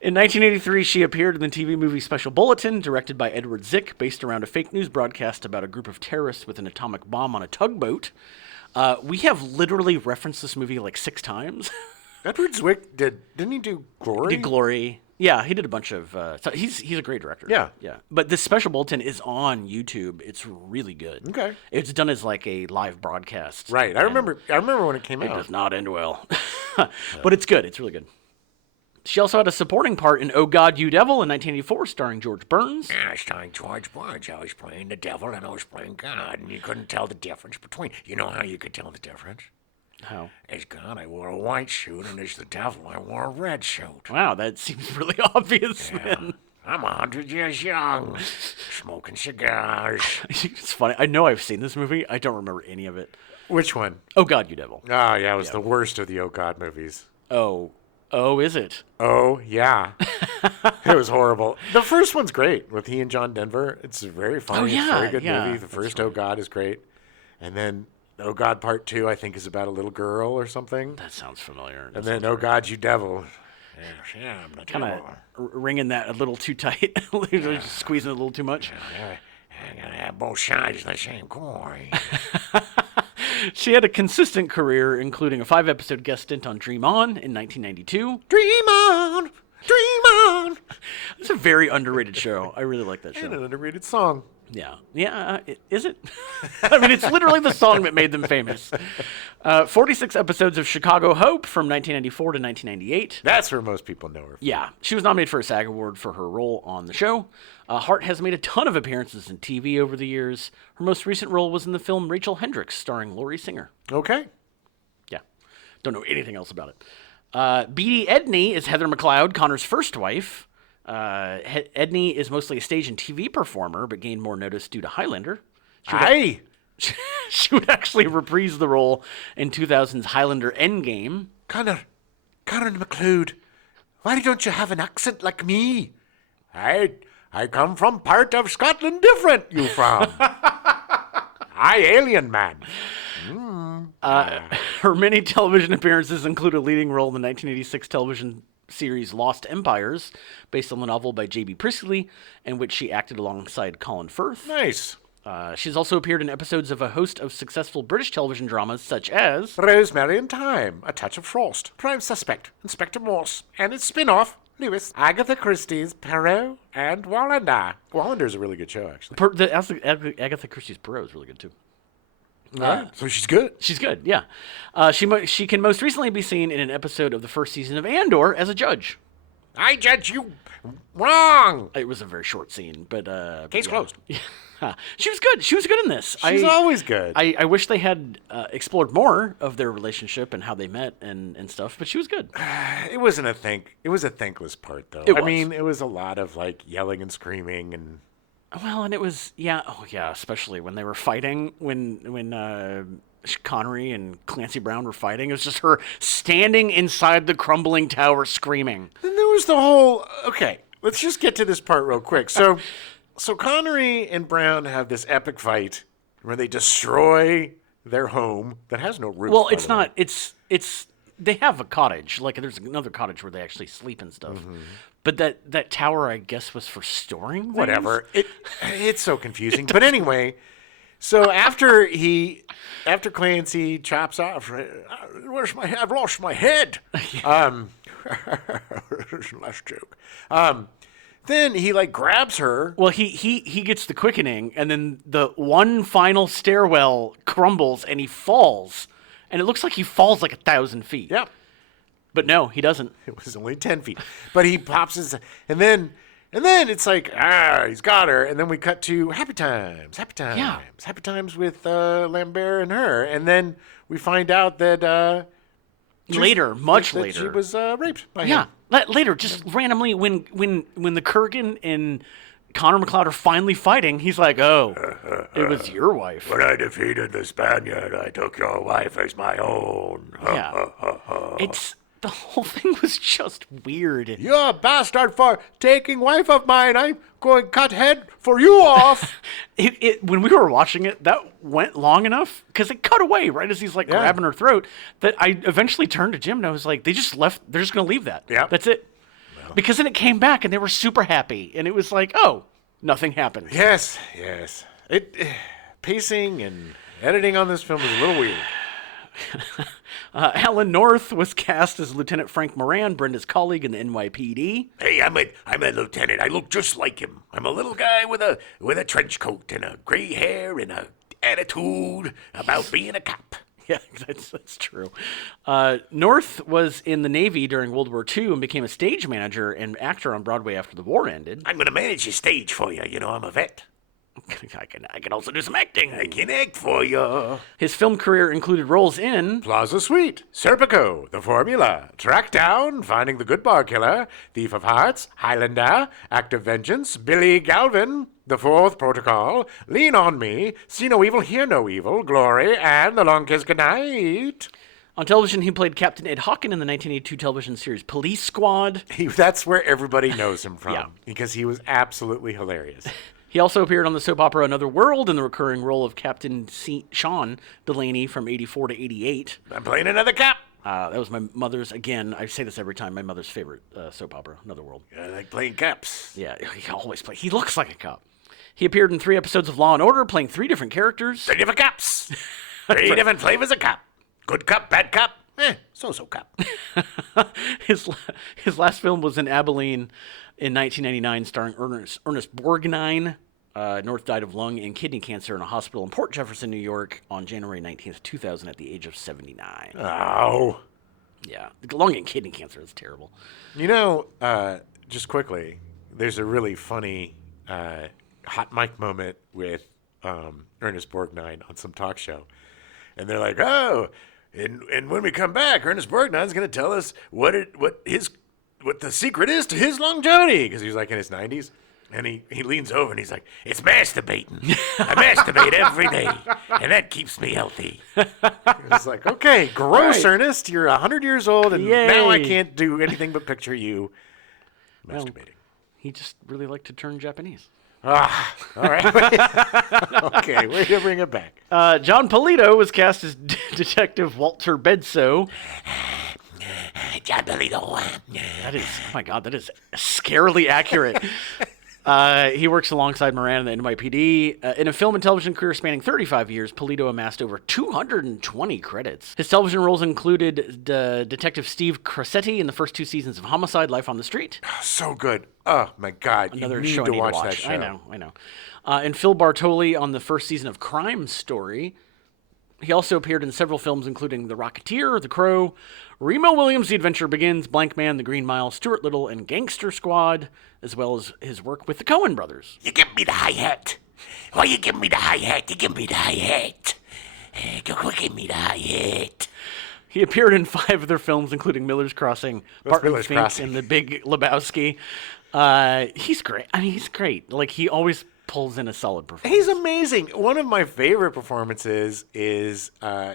In 1983, she appeared in the TV movie Special Bulletin, directed by Edward Zick, based around a fake news broadcast about a group of terrorists with an atomic bomb on a tugboat. We have literally referenced this movie like 6 times. Edward Zwick didn't he do Glory? He did Glory. Yeah, he did a bunch of. He's a great director. Yeah. But this Special Bulletin is on YouTube. It's really good. Okay. It's done as like a live broadcast. Right. I remember when it came out. It does not end well, but it's good. It's really good. She also had a supporting part in Oh God, You Devil in 1984, starring George Burns. Yeah, starring George Burns. I was playing the devil and I was playing God, and you couldn't tell the difference between. You know how you could tell the difference? How? As God, I wore a white suit, and as the devil, I wore a red suit. Wow, that seems really obvious, then. I'm 100 years young, smoking cigars. It's funny. I know I've seen this movie. I don't remember any of it. Which one? Oh God, You Devil. Oh, yeah, it was the worst of the Oh God movies. Oh, is it? Oh, yeah. It was horrible. The first one's great with he and John Denver. It's very funny. Oh, yeah, It's a very good yeah, movie. The first Oh God is great. And then Oh God Part 2, I think, is about a little girl or something. That sounds familiar. And then Oh God, You Devil. Yeah, I'm the Kind of devil. ringing that a little too tight. Just squeezing it a little too much. I gotta have both sides of the same coin. She had a consistent career, including a 5-episode guest stint on Dream On in 1992. Dream on, dream on. It's a very underrated show. I really like that show. And an underrated song. Yeah. Is it? I mean, it's literally the song that made them famous. 46 episodes of Chicago Hope from 1994 to 1998. That's where most people know her. Yeah, she was nominated for a SAG Award for her role on the show. Hart has made a ton of appearances in TV over the years. Her most recent role was in the film Rachel Hendricks, starring Laurie Singer. Okay. Yeah, don't know anything else about it. Beattie Edney is Heather McLeod, Connor's first wife. Edney is mostly a stage and TV performer, but gained more notice due to Highlander. She would actually reprise the role in 2000's Highlander Endgame. Connor McLeod, why don't you have an accent like me? I come from part of Scotland different, you from. I alien man. Her many television appearances include a leading role in the 1986 television series Lost Empires, based on the novel by J.B. Priestley, in which she acted alongside Colin Firth. Nice. She's also appeared in episodes of a host of successful British television dramas, such as Rosemary and Thyme, A Touch of Frost, Prime Suspect, Inspector Morse, and its spin-off, Lewis, Agatha Christie's Poirot, and Wallander. Wallander's a really good show, actually. Agatha Christie's Poirot is really good, too. So she's good. She's good, yeah. She can most recently be seen in an episode of the first season of Andor as a judge. I judge you wrong. It was a very short scene, but Case closed. Yeah. She was good. She was good in this. She's always good. I wish they had explored more of their relationship and how they met and stuff, but she was good. It wasn't a think. It was a thankless part, though. It was. I mean, it was a lot of like yelling and screaming and. Well, and it was especially when they were fighting when Connery and Clancy Brown were fighting. It was just her standing inside the crumbling tower screaming. Then there was the whole. Okay, let's just get to this part real quick. So Connery and Brown have this epic fight where they destroy their home that has no roof. Well, it's not. It's they have a cottage. Like there's another cottage where they actually sleep and stuff. Mm-hmm. But that tower, I guess, was for storing things? Whatever. It's so confusing. But anyway, so after Clancy chops off, I've lost my head. Last joke. Then he like grabs her. Well, he gets the quickening, and then the one final stairwell crumbles, and he falls, and it looks like he falls like 1,000 feet. Yeah. But no, he doesn't. It was only 10 feet. But he pops his, and then it's like, he's got her. And then we cut to happy times with Lambert and her. And then we find out that much later, she was raped by him. Yeah, later, just randomly when the Kurgan and Connor McLeod are finally fighting, he's like, "Oh, it was your wife." When I defeated the Spaniard, I took your wife as my own. Yeah, the whole thing was just weird. You're a bastard for taking wife of mine. I'm going to cut head for you off. When we were watching it, that went long enough because it cut away right as he's like grabbing her throat that I eventually turned to Jim and I was like, they're just going to leave that. Yeah. That's it. Well. Because then it came back and they were super happy. And it was like, oh, nothing happened. Yes. Pacing and editing on this film was a little weird. Alan North was cast as Lieutenant Frank Moran, Brenda's colleague in the NYPD. Hey, I'm a lieutenant. I look just like him. I'm a little guy with a trench coat and a gray hair and a attitude about being a cop. Yeah, that's true. North was in the Navy during World War II and became a stage manager and actor on Broadway after the war ended. I'm going to manage your stage for you. You know, I'm a vet. I can also do some acting. I can act for you. His film career included roles in Plaza Suite, Serpico, The Formula, Track Down, Finding the Good Bar Killer, Thief of Hearts, Highlander, Act of Vengeance, Billy Galvin, The Fourth Protocol, Lean on Me, See No Evil, Hear No Evil, Glory, and The Long Kiss Goodnight. On television, he played Captain Ed Hawken in the 1982 television series Police Squad. That's where everybody knows him from, because he was absolutely hilarious. He also appeared on the soap opera Another World in the recurring role of Captain Sean Delaney from 84 to 88. I'm playing another cop. That was my mother's, again, I say this every time, my mother's favorite soap opera, Another World. I like playing cops. Yeah, he looks like a cop. He appeared in 3 episodes of Law & Order, playing 3 different characters. 3 different cops. 3 different flavors of cop. Good cop, bad cop, so-so cop. His last film was in Abilene in 1999, starring Ernest Borgnine. North died of lung and kidney cancer in a hospital in Port Jefferson, New York on January 19th, 2000 at the age of 79. Oh. Yeah, lung and kidney cancer is terrible. You know, just quickly, there's a really funny hot mic moment with Ernest Borgnine on some talk show. And they're like, oh, and when we come back, Ernest Borgnine's going to tell us what the secret is to his longevity, because he was like in his 90s. And he leans over and he's like, it's masturbating. I masturbate every day, and that keeps me healthy. It's like, okay, gross, right. Ernest. You're 100 years old, and now I can't do anything but picture you masturbating. Well, he just really liked to turn Japanese. All right. Okay, we're going to bring it back. John Polito was cast as Detective Walter Bedso. John Polito. That is, oh my God, that is scarily accurate. He works alongside Moran in the NYPD. In a film and television career spanning 35 years, Polito amassed over 220 credits. His television roles included Detective Steve Crossetti in the first 2 seasons of Homicide: Life on the Street. So good. Oh, my God. Another you need show to I need watch to watch. That show. I know. And Phil Bartoli on the first season of Crime Story. He also appeared in several films, including The Rocketeer, The Crow, Remo Williams' The Adventure Begins, Blank Man, The Green Mile, Stuart Little, and Gangster Squad, as well as his work with the Coen brothers. You give me the hi-hat. Why you give me the hi-hat? You give me the hi-hat. Go give me the hi-hat. He appeared in 5 other films, including Miller's Crossing, Barton Fink, and The Big Lebowski. He's great. I mean, he's great. Like, he always pulls in a solid performance. He's amazing. One of my favorite performances is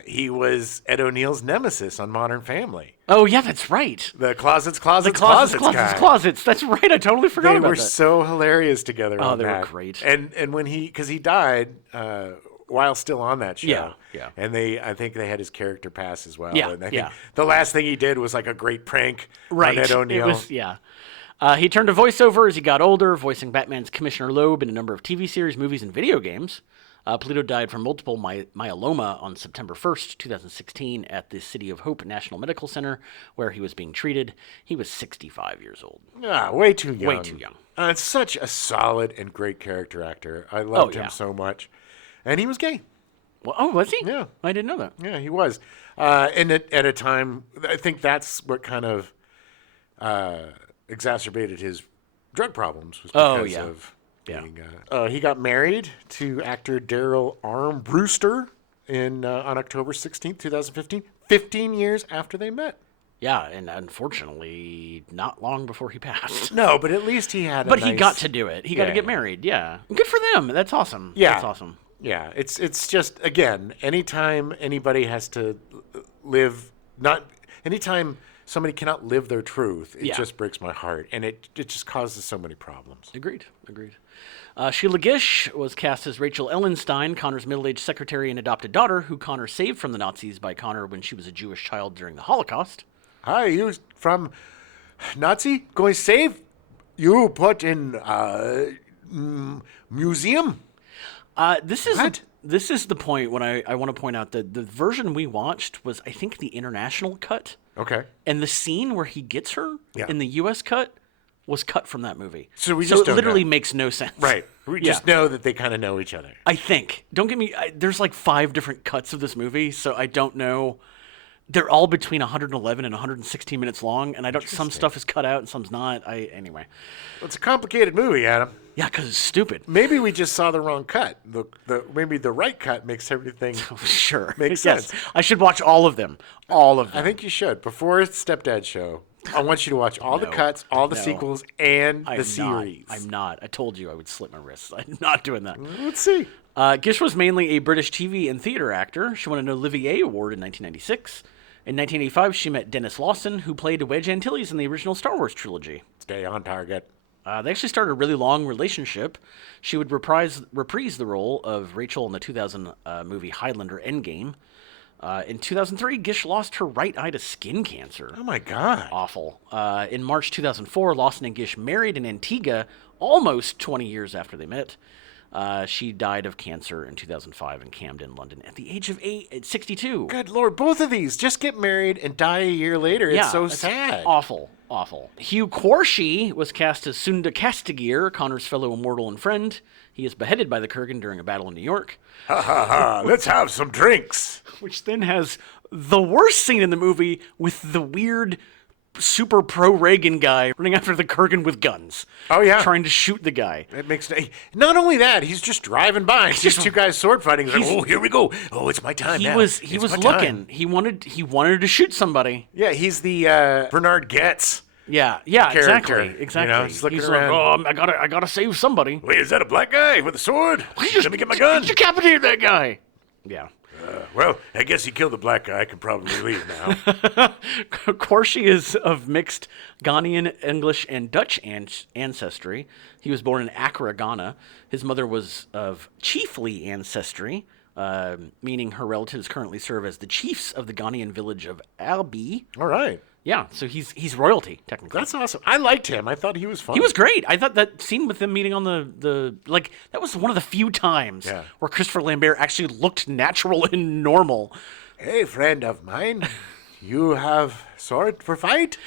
he was Ed O'Neill's nemesis on Modern Family. Oh, yeah, that's right. The closets guy. That's right. I totally forgot about that. They were so hilarious together. Oh, they were great. And when because he died while still on that show. Yeah. And I think they had his character pass as well. Yeah, and I think the last thing he did was like a great prank on Ed O'Neill. It was, he turned to voiceover as he got older, voicing Batman's Commissioner Loeb in a number of TV series, movies, and video games. Polito died from multiple myeloma on September 1st, 2016 at the City of Hope National Medical Center, where he was being treated. He was 65 years old. Way too young. Way too young. It's such a solid and great character actor. I loved him so much. And he was gay. Well, oh, was he? Yeah. I didn't know that. Yeah, he was. And at a time, I think that's what kind of exacerbated his drug problems, was because of being, he got married to actor Daryl Armbruster on October 16th, 2015, 15 years after they met. Yeah, and unfortunately, not long before he passed. No, but at least he had he got to do it. He got to get married, yeah. Good for them. That's awesome. Yeah. That's awesome. Yeah, it's just, again, anytime anybody has to live, anytime somebody cannot live their truth, it just breaks my heart. And it just causes so many problems. Agreed. Sheila Gish was cast as Rachel Ellenstein, Connor's middle-aged secretary and adopted daughter, who Connor saved from the Nazis by Connor when she was a Jewish child during the Holocaust. Hi, you from Nazi? Going to save you put in museum? This is the point when I want to point out that the version we watched was, I think, the international cut. Okay. And the scene where he gets her in the U.S. cut was cut from that movie. So it literally makes no sense. Right. We just know that they kind of know each other. I think. Don't get me... there's like 5 different cuts of this movie, so I don't know... They're all between 111 and 116 minutes long, and I don't... Some stuff is cut out and some's not. Anyway. Well, it's a complicated movie, Adam. Yeah, because it's stupid. Maybe we just saw the wrong cut. Maybe the right cut makes everything... Sure. Makes sense. I should watch all of them. All of them. I think you should. Before Stepdad Show... I want you to watch all the cuts, all the sequels, and the series. I'm not. I told you I would slit my wrists. I'm not doing that. Let's see. Gish was mainly a British TV and theater actor. She won an Olivier Award in 1996. In 1985, she met Dennis Lawson, who played Wedge Antilles in the original Star Wars trilogy. Stay on target. They actually started a really long relationship. She would reprise the role of Rachel in the 2000 movie Highlander Endgame. In 2003, Gish lost her right eye to skin cancer. Oh, my God. Awful. In March 2004, Lawson and Gish married in Antigua almost 20 years after they met. She died of cancer in 2005 in Camden, London, at the age of 62. Good Lord, both of these. Just get married and die a year later. It's so sad. Awful. Hugh Quarshie was cast as Sunda Castagir, Connor's fellow immortal and friend. He is beheaded by the Kurgan during a battle in New York. Ha ha ha, let's have some drinks. Which then has the worst scene in the movie with the weird super pro-Reagan guy running after the Kurgan with guns. Oh, yeah. Trying to shoot the guy. It makes not only that, he's just driving by. It's just 2 guys sword fighting. He's like, oh, here we go. Oh, it's my time now. He was looking. He wanted to shoot somebody. Yeah, he's the Bernard Getz. Yeah, character. Exactly. You know, he's looking he's around. like, oh, I gotta save somebody. Wait, is that a black guy with a sword? Let me get my gun. Decapitate that guy. Yeah. Well, I guess he killed the black guy. I can probably leave now. Quarshie is of mixed Ghanaian, English, and Dutch ancestry. He was born in Accra, Ghana. His mother was of chiefly ancestry, meaning her relatives currently serve as the chiefs of the Ghanaian village of Albi. All right. Yeah, so he's royalty, technically. That's awesome. I liked him. I thought he was fun. He was great. I thought that scene with them meeting on the that was one of the few times where Christopher Lambert actually looked natural and normal. Hey, friend of mine, you have sword for fight?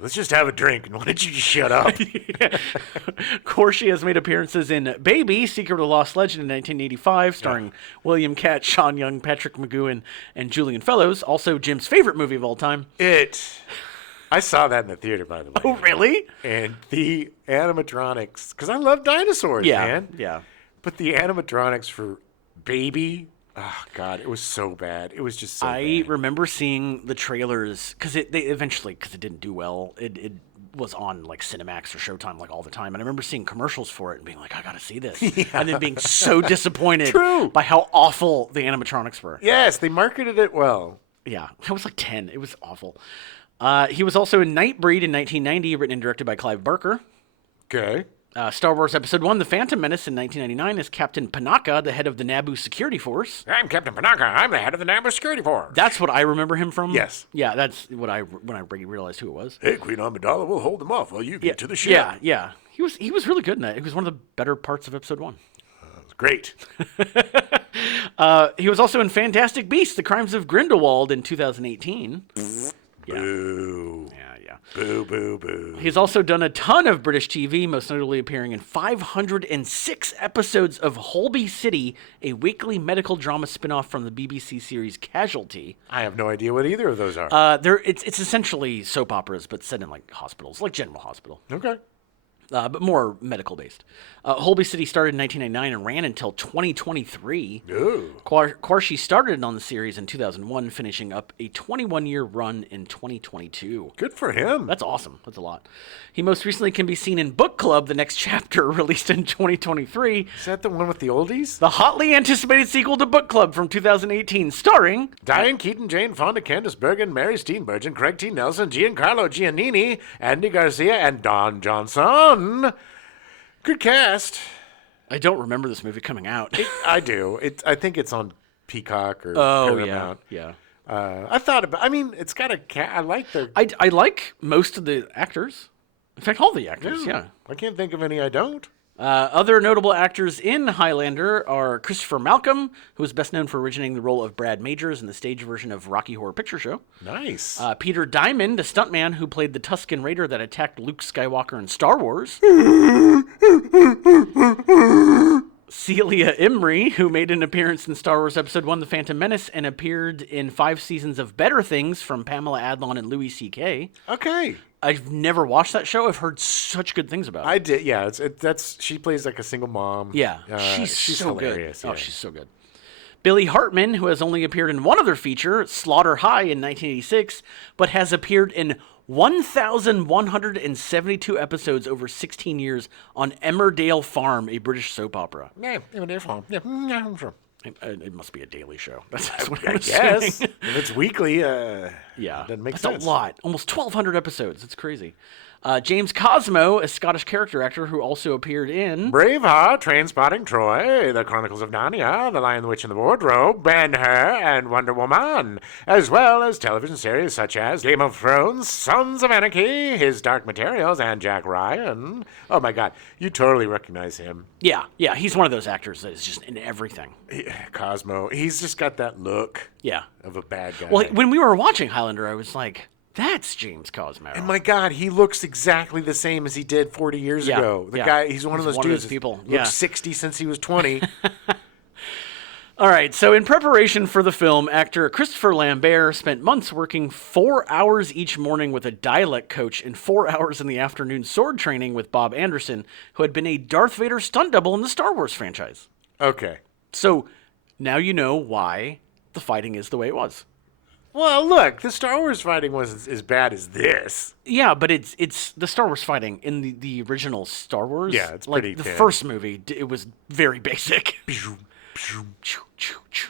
Let's just have a drink, and why don't you just shut up? Quarshie has made appearances in Baby, Secret of the Lost Legend in 1985, starring William Catt, Sean Young, Patrick McGowan, and Julian Fellows. Also, Jim's favorite movie of all time. I saw that in the theater, by the way. Oh, really? And the animatronics, because I love dinosaurs, man. Yeah. But the animatronics for Baby... Oh, God, it was so bad. It was just so bad. I remember seeing the trailers, because it didn't do well, it was on, like, Cinemax or Showtime, like, all the time. And I remember seeing commercials for it and being like, I gotta see this. And then being so disappointed by how awful the animatronics were. Yes, they marketed it well. Yeah, I was like 10. It was awful. He was also in Nightbreed in 1990, written and directed by Clive Barker. Okay. Star Wars Episode 1, The Phantom Menace in 1999 as Captain Panaka, the head of the Naboo Security Force. I'm Captain Panaka. I'm the head of the Naboo Security Force. That's what I remember him from. Yes. Yeah, that's when I realized who it was. Hey, Queen Amidala, we'll hold them off while you get to the ship. Yeah. He was really good in that. It was one of the better parts of Episode 1. It was great. He was also in Fantastic Beasts, The Crimes of Grindelwald in 2018. Boo. Yeah. Boo, boo, boo. He's also done a ton of British TV, most notably appearing in 506 episodes of Holby City, a weekly medical drama spin-off from the BBC series Casualty. I have no idea what either of those are. It's essentially soap operas, but set in like hospitals, like General Hospital. Okay. but more medical-based. Holby City started in 1999 and ran until 2023. Ooh. Quarshie started on the series in 2001, finishing up a 21-year run in 2022. Good for him. That's awesome. That's a lot. He most recently can be seen in Book Club, the next chapter, released in 2023. Is that the one with the oldies? The hotly anticipated sequel to Book Club from 2018, starring Diane Keaton, Jane Fonda, Candice Bergen, Mary Steenburgen, Craig T. Nelson, Giancarlo Giannini, Andy Garcia, and Don Johnson. Good cast. I don't remember this movie coming out. I do. I think it's on Peacock or Paramount. Yeah. I thought about. I mean, it's got a. I like the. I like most of the actors. In fact, all the actors. Yeah. I can't think of any I don't. Other notable actors in Highlander are Christopher Malcolm, who is best known for originating the role of Brad Majors in the stage version of Rocky Horror Picture Show. Nice. Peter Diamond, a stuntman who played the Tusken Raider that attacked Luke Skywalker in Star Wars. Celia Imrie, who made an appearance in Star Wars Episode 1, The Phantom Menace, and appeared in 5 seasons of Better Things from Pamela Adlon and Louis C.K. Okay. I've never watched that show. I've heard such good things about it. I did, yeah. She plays like a single mom. Yeah, she's so hilarious. good. Yeah. Oh, she's so good. Billy Hartman, who has only appeared in one other feature, Slaughter High in 1986, but has appeared in 1,172 episodes over 16 years on Emmerdale Farm, a British soap opera. Yeah, Emmerdale Farm. Yeah, I'm sure. It must be a daily show. That's what I I'm guess. assuming. If it's weekly, Yeah, doesn't make that's sense. a lot. Almost 1,200 episodes. It's crazy. James Cosmo, a Scottish character actor who also appeared in Braveheart, Trainspotting Troy, The Chronicles of Narnia, The Lion, the Witch, and the Wardrobe, Ben-Hur, and Wonder Woman, as well as television series such as Game of Thrones, Sons of Anarchy, His Dark Materials, and Jack Ryan. Oh my God, you totally recognize him. Yeah, he's one of those actors that is just in everything. Cosmo, he's just got that look of a bad guy. Well, when we were watching Highlander, I was like, that's James Cosmo. And my God, he looks exactly the same as he did 40 years ago. The guy, he's one of those dudes. People. Looks 60 since he was 20. All right, so in preparation for the film, actor Christopher Lambert spent months working 4 hours each morning with a dialect coach and 4 hours in the afternoon sword training with Bob Anderson, who had been a Darth Vader stunt double in the Star Wars franchise. Okay. So now you know why the fighting is the way it was. Well, look, the Star Wars fighting wasn't as bad as this. Yeah, but it's the Star Wars fighting in the original Star Wars. Yeah, it's like pretty the thin. first movie. It was very basic.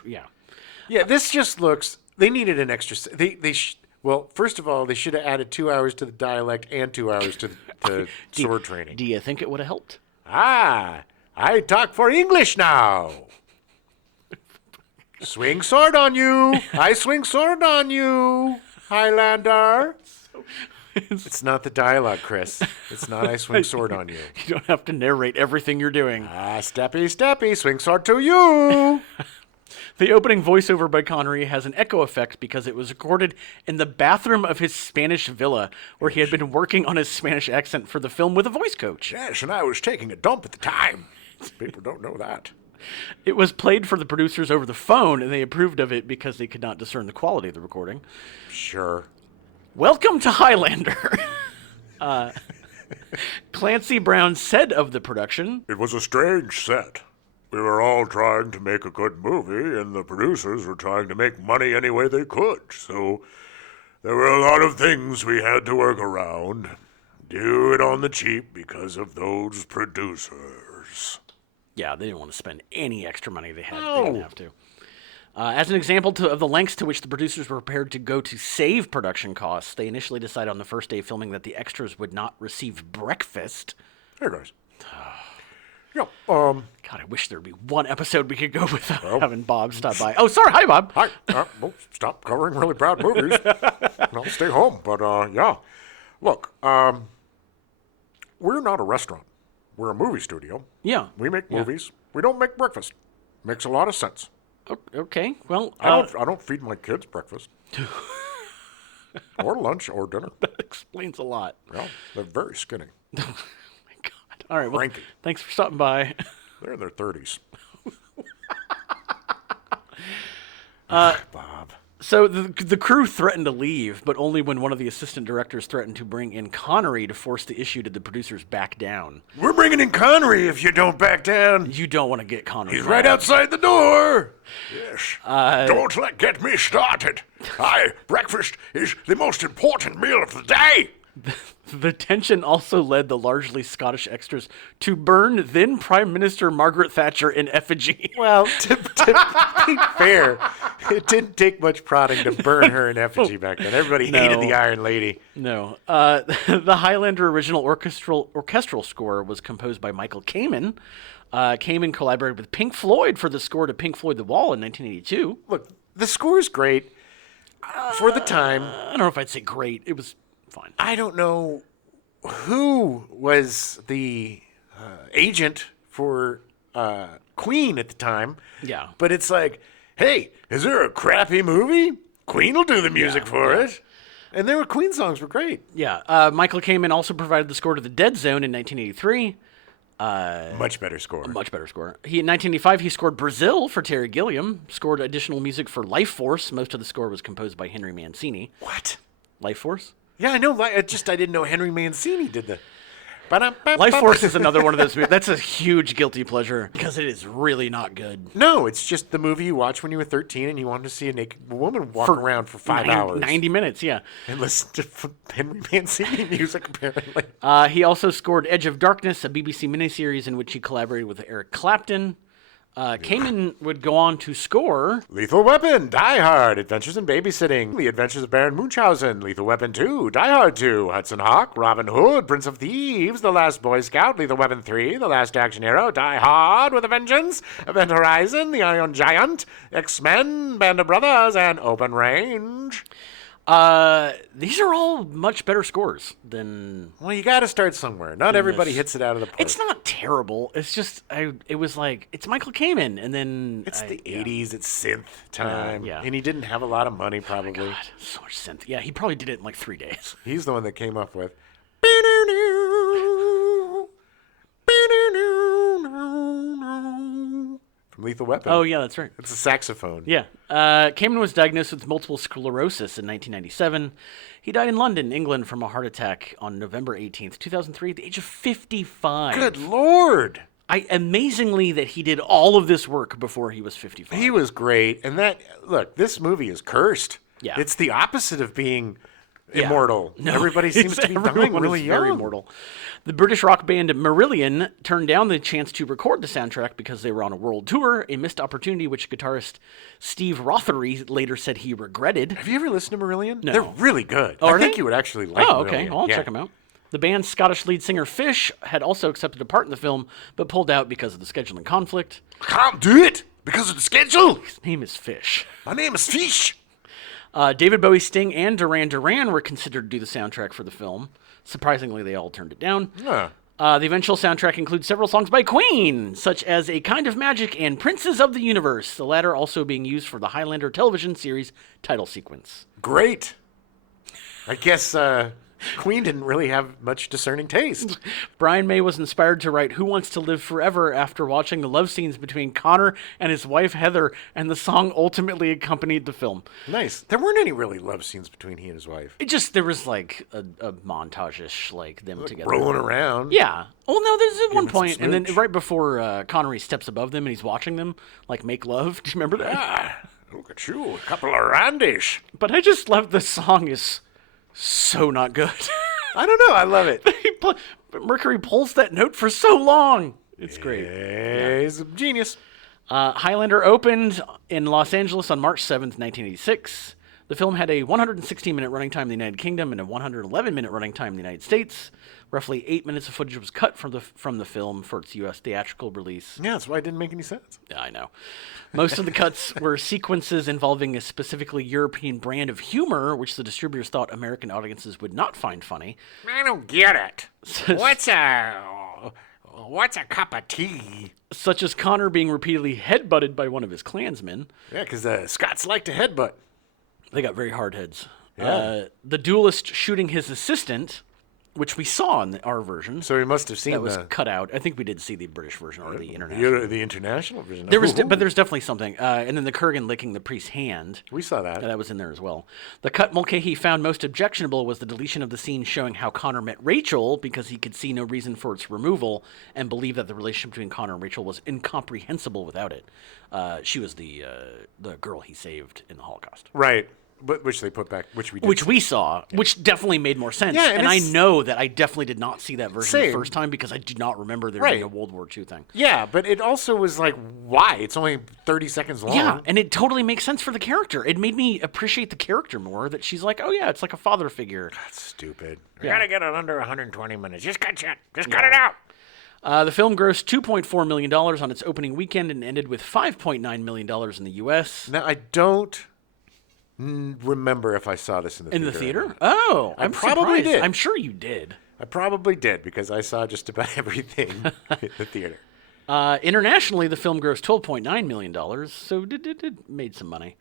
Yeah. Yeah, this just looks. They needed an extra. Well, first of all, they should have added 2 hours to the dialect and 2 hours to sword training. Do you think it would have helped? I talk for English now. Swing sword on you. I swing sword on you, Highlander. It's not the dialogue, Chris. It's not I swing sword on you. You don't have to narrate everything you're doing. Steppy, steppy, swing sword to you. The opening voiceover by Connery has an echo effect because it was recorded in the bathroom of his Spanish villa, where he had been working on his Spanish accent for the film with a voice coach. Yes, and I was taking a dump at the time. People don't know that. It was played for the producers over the phone, and they approved of it because they could not discern the quality of the recording. Sure. Welcome to Highlander. Clancy Brown said of the production, "It was a strange set. We were all trying to make a good movie, and the producers were trying to make money any way they could. So there were a lot of things we had to work around. Do it on the cheap because of those producers." Yeah, they didn't want to spend any extra money they had. No. They didn't have to. As an example of the lengths to which the producers were prepared to go to save production costs, they initially decided on the first day of filming that the extras would not receive breakfast. Hey, guys. Yeah, God, I wish there'd be one episode we could go without having Bob stop by. Oh, sorry. Hi, Bob. Hi. Well, stop covering really bad movies. I'll stay home. But, yeah. Look, we're not a restaurant. We're a movie studio. Yeah. We make movies. We don't make breakfast. Makes a lot of sense. Okay. Well, I don't feed my kids breakfast. Or lunch or dinner. That explains a lot. Well, they're very skinny. Oh, my God. All right. Well, Frankie. Thanks for stopping by. They're in their 30s. Bob. So the crew threatened to leave, but only when one of the assistant directors threatened to bring in Connery to force the issue to the producers back down. We're bringing in Connery if you don't back down. You don't want to get Connery. He's right outside the door. Yes. Don't get me started. Breakfast is the most important meal of the day. The tension also led the largely Scottish extras to burn then Prime Minister Margaret Thatcher in effigy. Well, to be fair, it didn't take much prodding to burn her in effigy back then. Everybody hated the Iron Lady. No. The Highlander original orchestral score was composed by Michael Kamen. Kamen collaborated with Pink Floyd for the score to Pink Floyd The Wall in 1982. Look, the score's great for the time. I don't know if I'd say great. It was fine. I don't know who was the agent for Queen at the time. Yeah. But it's like, hey, is there a crappy movie? Queen will do the music for it. And there were Queen songs were great. Yeah. Michael Kamen also provided the score to The Dead Zone in 1983. Much better score. In 1985, he scored Brazil for Terry Gilliam, scored additional music for Life Force. Most of the score was composed by Henry Mancini. What? Life Force? Yeah, I know. I didn't know Henry Mancini did the. Life Force is another one of those movies. That's a huge guilty pleasure because it is really not good. No, it's just the movie you watched when you were 13 and you wanted to see a naked woman walk around for 5 hours. 90 minutes, yeah. And listen to Henry Mancini music, apparently. He also scored Edge of Darkness, a BBC miniseries in which he collaborated with Eric Clapton. Kamen would go on to score Lethal Weapon, Die Hard, Adventures in Babysitting, The Adventures of Baron Munchausen, Lethal Weapon 2, Die Hard 2, Hudson Hawk, Robin Hood, Prince of Thieves, The Last Boy Scout, Lethal Weapon 3, The Last Action Hero, Die Hard with a Vengeance, Event Horizon, The Iron Giant, X-Men, Band of Brothers, and Open Range. These are all much better scores than... Well, you got to start somewhere. Not everybody hits it out of the park. It's not terrible. It's just, it was like, it's Michael Kamen, and then... It's the 80s. It's synth time. Yeah. And he didn't have a lot of money, probably. Oh God, so much synth. Yeah, he probably did it in like 3 days. He's the one that came up with... From Lethal Weapon. Oh, yeah, that's right. It's a saxophone. Yeah. Kamen was diagnosed with multiple sclerosis in 1997. He died in London, England, from a heart attack on November 18th, 2003, at the age of 55. Good Lord. Amazingly that he did all of this work before he was 55. He was great. And look, this movie is cursed. Yeah. It's the opposite of being immortal. No, everybody seems to be dying really young. Very immortal. The British rock band Marillion turned down the chance to record the soundtrack because they were on a world tour, a missed opportunity which guitarist Steve Rothery later said he regretted. Have you ever listened to Marillion? No. They're really good. Oh, I think you would actually like Marillion. Okay. Well, I'll check them out. The band's Scottish lead singer Fish had also accepted a part in the film, but pulled out because of the scheduling conflict. I can't do it because of the schedule. His name is Fish. My name is Fish. David Bowie, Sting, and Duran Duran were considered to do the soundtrack for the film. Surprisingly, they all turned it down. The eventual soundtrack includes several songs by Queen, such as A Kind of Magic and Princes of the Universe, the latter also being used for the Highlander television series title sequence. Great. I guess Queen didn't really have much discerning taste. Brian May was inspired to write Who Wants to Live Forever after watching the love scenes between Connor and his wife Heather, and the song ultimately accompanied the film. Nice. There weren't any really love scenes between he and his wife. There was like a montage-ish, like them together. Rolling around. Yeah. Oh, no, there's at one point, and then right before Connery steps above them and he's watching them, like, make love. Do you remember that? Ah, look at you, a couple of randies. But I just love the song is so not good. I don't know. I love it. Mercury pulls that note for so long. It's great. He's a genius. Highlander opened in Los Angeles on March 7th, 1986. The film had a 116-minute running time in the United Kingdom and a 111-minute running time in the United States. Roughly 8 minutes of footage was cut from the film for its U.S. theatrical release. Yeah, that's why it didn't make any sense. Yeah, I know. Most of the cuts were sequences involving a specifically European brand of humor, which the distributors thought American audiences would not find funny. I don't get it. What's a cup of tea? Such as Connor being repeatedly headbutted by one of his Klansmen. Yeah, because Scots like to headbutt. They got very hard heads. Yeah. The duelist shooting his assistant, which we saw in our version. So we must have seen that was cut out. I think we did see the British version or the international. The international version. But there's definitely something. And then the Kurgan licking the priest's hand. We saw that. That was in there as well. The cut Mulcahy found most objectionable was the deletion of the scene showing how Connor met Rachel because he could see no reason for its removal and believed that the relationship between Connor and Rachel was incomprehensible without it. She was the girl he saved in the Holocaust. Right. But which they put back, which we saw, which definitely made more sense. Yeah, and I know that I definitely did not see that version the first time because I do not remember there being a World War II thing. Yeah, but it also was like, why? It's only 30 seconds long. Yeah, and it totally makes sense for the character. It made me appreciate the character more, that she's like, oh yeah, it's like a father figure. That's stupid. You gotta get it under 120 minutes. Just cut it out. The film grossed $2.4 million on its opening weekend and ended with $5.9 million in the U.S. Now, I don't remember if I saw this in the theater. Oh, I probably did. I'm sure you did. I probably did because I saw just about everything in the theater. Internationally, the film grossed $12.9 million, so it made some money.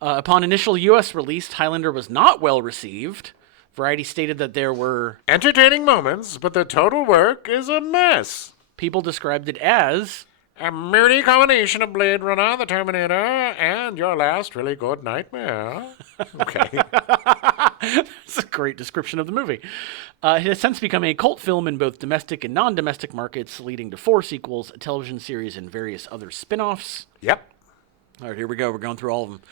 Upon initial U.S. release, Highlander was not well received. Variety stated that there were entertaining moments, but the total work is a mess. People described it as a moody combination of Blade Runner, The Terminator, and your last really good nightmare. Okay. That's a great description of the movie. It has since become a cult film in both domestic and non-domestic markets, leading to 4 sequels, a television series, and various other spin-offs. Yep. All right, here we go. We're going through all of them.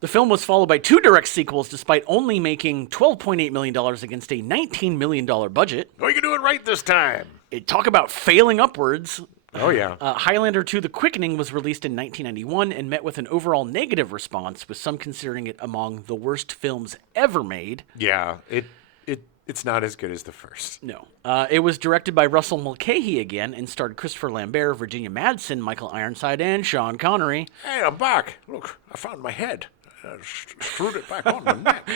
The film was followed by 2 direct sequels, despite only making $12.8 million against a $19 million budget. Oh, you can do it right this time. Talk about failing upwards. Oh, yeah. Highlander 2: The Quickening was released in 1991 and met with an overall negative response, with some considering it among the worst films ever made. Yeah, it's not as good as the first. No. It was directed by Russell Mulcahy again and starred Christopher Lambert, Virginia Madsen, Michael Ironside, and Sean Connery. Hey, I'm back. Look, I found my head. I screwed it back on my neck.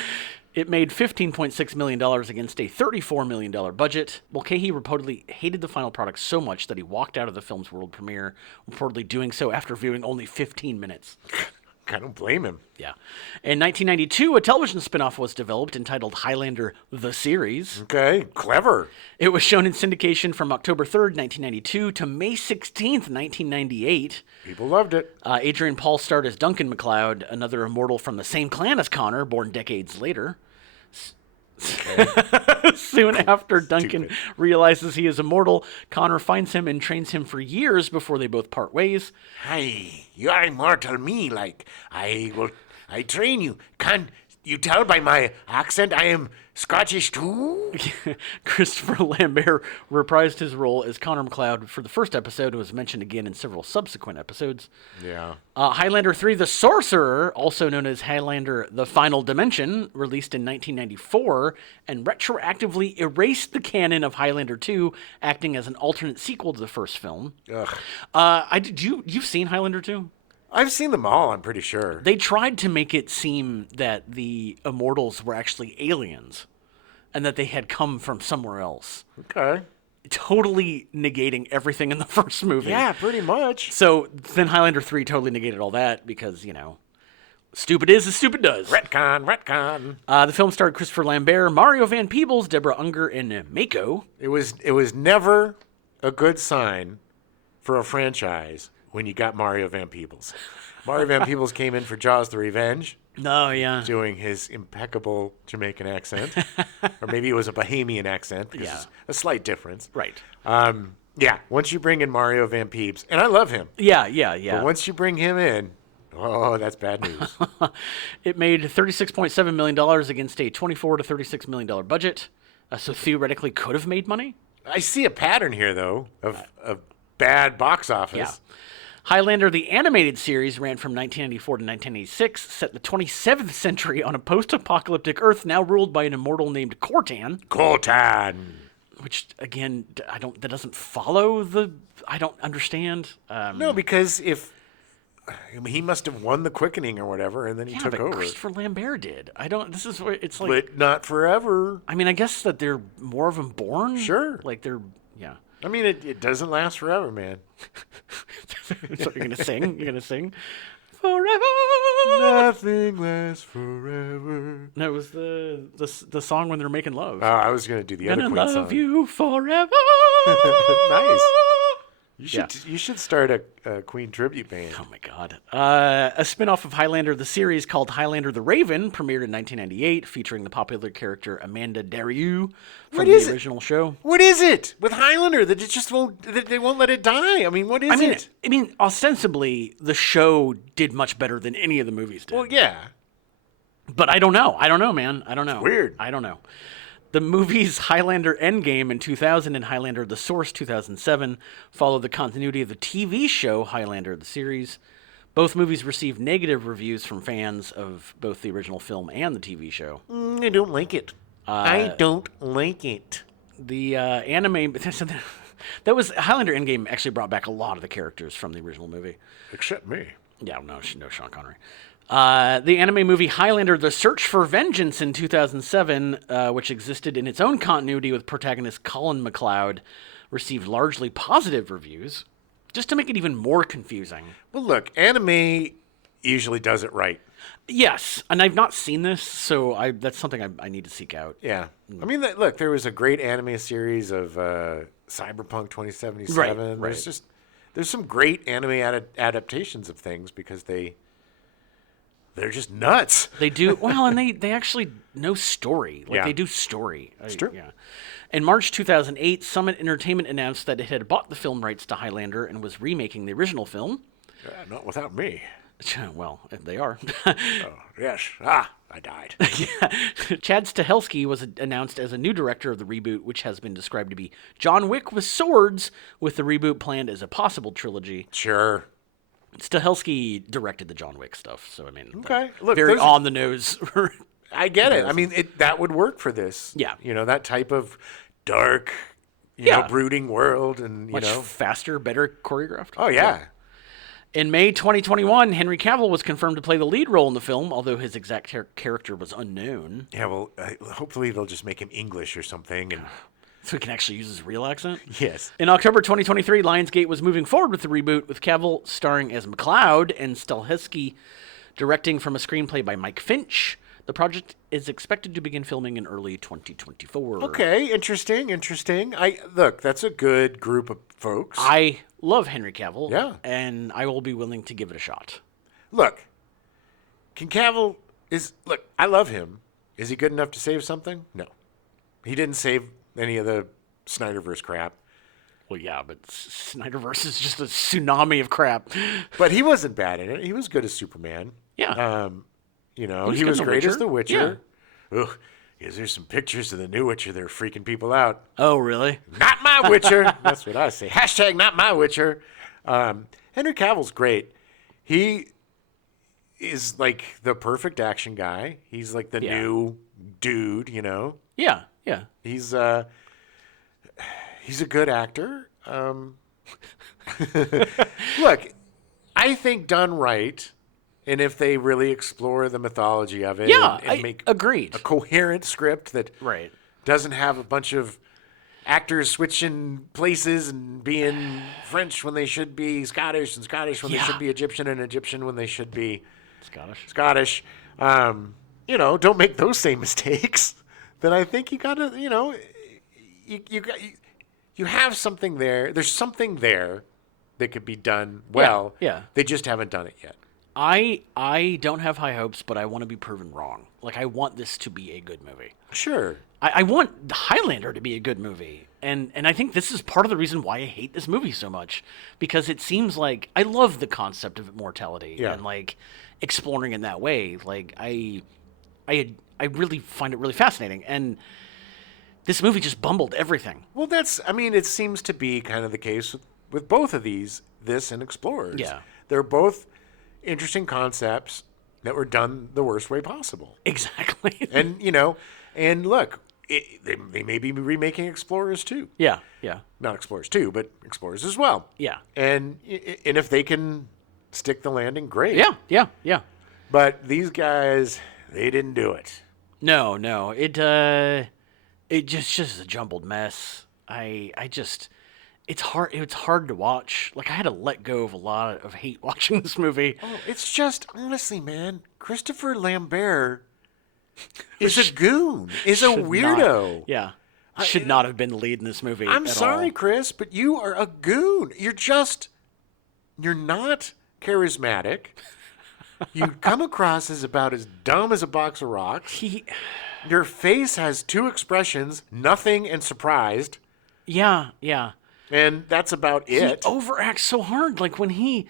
It made $15.6 million against a $34 million budget. Mulcahy reportedly hated the final product so much that he walked out of the film's world premiere, reportedly doing so after viewing only 15 minutes. I don't blame him. Yeah. In 1992, a television spinoff was developed entitled Highlander: The Series. Okay, clever. It was shown in syndication from October 3rd, 1992 to May 16th, 1998. People loved it. Adrian Paul starred as Duncan MacLeod, another immortal from the same clan as Connor, born decades later. Okay. Soon after Duncan realizes he is immortal, Connor finds him and trains him for years before they both part ways. Hey, you are immortal me, like, I train you. Can you tell by my accent I am Scottish too? Christopher Lambert reprised his role as Connor MacLeod for the first episode and was mentioned again in several subsequent episodes. Yeah. Highlander 3: The Sorcerer, also known as Highlander: The Final Dimension, released in 1994 and retroactively erased the canon of Highlander 2, acting as an alternate sequel to the first film. Ugh. You've seen Highlander 2? I've seen them all, I'm pretty sure. They tried to make it seem that the Immortals were actually aliens and that they had come from somewhere else. Okay. Totally negating everything in the first movie. Yeah, pretty much. So then Highlander 3 totally negated all that because, stupid is as stupid does. Retcon. The film starred Christopher Lambert, Mario Van Peebles, Deborah Unger, and Mako. It was never a good sign for a franchise when you got Mario Van Peebles. Mario Van Peebles came in for Jaws: The Revenge. Oh, yeah. Doing his impeccable Jamaican accent. Or maybe it was a Bahamian accent. Yeah. A slight difference. Right. Yeah, once you bring in Mario Van Peebles, and I love him. Yeah. But once you bring him in, oh, that's bad news. It made $36.7 million against a $24 to $36 million budget. So theoretically could have made money. I see a pattern here, though, of bad box office. Yeah. Highlander, the animated series, ran from 1994 to 1986, set the 27th century on a post-apocalyptic Earth now ruled by an immortal named Cortan. Which, again, that doesn't follow I don't understand. No, because he must have won the quickening or whatever, and then he took over. Christopher Lambert did. This is where it's like... But not forever. I mean, I guess that they're more of them born. Sure. Like they're, yeah. I mean, it doesn't last forever, man. So you're going to sing? You're going to sing? forever. Nothing lasts forever. No, it was the song when they're making love. I was going to do the other Gonna Queen love song. you forever. Nice. You should start a Queen tribute band. Oh my God. A spin-off of Highlander the series called Highlander the Raven premiered in 1998, featuring the popular character Amanda Daryou from the original show. What is it with Highlander that it just won't? That they won't let it die? I mean, what is it? I mean, ostensibly the show did much better than any of the movies did. Well, yeah. But I don't know. I don't know, man. I don't know. It's weird. I don't know. The movies Highlander Endgame in 2000 and Highlander The Source 2007 follow the continuity of the TV show Highlander the series. Both movies received negative reviews from fans of both the original film and the TV show. I don't like it. I don't like it. The anime... That was... Highlander Endgame actually brought back a lot of the characters from the original movie. Except me. Yeah, no Sean Connery. The anime movie Highlander The Search for Vengeance in 2007, which existed in its own continuity with protagonist Colin MacLeod, received largely positive reviews, just to make it even more confusing. Well, look, anime usually does it right. Yes, and I've not seen this, so that's something I need to seek out. Yeah. I mean, look, there was a great anime series of Cyberpunk 2077. Right. There's some great anime adaptations of things because they're just nuts. They do well, and they actually know story. Like they do story. It's true. Yeah. In March 2008, Summit Entertainment announced that it had bought the film rights to Highlander and was remaking the original film. Not without me. Well, they are. Oh, yes. I died. Chad Stahelski was announced as a new director of the reboot, which has been described to be John Wick with swords, with the reboot planned as a possible trilogy. Sure. Stahelski directed the John Wick stuff, so I mean, okay. Look, very on the nose. I get it. I mean, that would work for this. Yeah. That type of dark, brooding world, and much faster, better choreographed. Oh yeah. In May 2021, Henry Cavill was confirmed to play the lead role in the film, although his exact character was unknown. Yeah. Well, hopefully they'll just make him English or something, and. So he can actually use his real accent? Yes. In October 2023, Lionsgate was moving forward with the reboot, with Cavill starring as MacLeod and Stahelski directing from a screenplay by Mike Finch. The project is expected to begin filming in early 2024. Okay, interesting. Look, that's a good group of folks. I love Henry Cavill. Yeah. And I will be willing to give it a shot. Look, I love him. Is he good enough to save something? No. He didn't save any of the Snyderverse crap. Well, yeah, but Snyderverse is just a tsunami of crap. But he wasn't bad in it. He was good as Superman. Yeah. He was great as the Witcher. Yeah. Ugh, there's some pictures of the new Witcher. They're freaking people out. Oh, really? Not my Witcher. That's what I say. # not my Witcher. Henry Cavill's great. He is like the perfect action guy. He's like the new dude, Yeah, yeah. He's a good actor. Look, I think done right, and if they really explore the mythology of it and make agreed. a coherent script that Right. doesn't have a bunch of actors switching places and being French when they should be Scottish and Scottish when they should be Egyptian and Egyptian when they should be Scottish. Don't make those same mistakes. Then I think you gotta, you have something there. There's something there that could be done well. Yeah. They just haven't done it yet. I don't have high hopes, but I want to be proven wrong. Like, I want this to be a good movie. Sure. I want Highlander to be a good movie. And I think this is part of the reason why I hate this movie so much. Because it seems like I love the concept of immortality and, like, exploring in that way. Like, I really find it really fascinating. And this movie just bumbled everything. Well, it seems to be kind of the case with both of this and Explorers. Yeah. They're both interesting concepts that were done the worst way possible. Exactly. And look, they may be remaking Explorers too. Yeah. Not Explorers 2, but Explorers as well. Yeah. And if they can stick the landing, great. Yeah. But these guys, they didn't do it. No. It just is a jumbled mess. it's hard. It's hard to watch. Like I had to let go of a lot of hate watching this movie. Oh, it's just honestly, man. Christopher Lambert is a goon. Is a weirdo. Should not have been the lead in this movie. I'm sorry, all. Chris, but you are a goon. You're not charismatic. You come across as about as dumb as a box of rocks. Your face has two expressions, nothing and surprised. Yeah. And that's about it. He overacts so hard. Like when he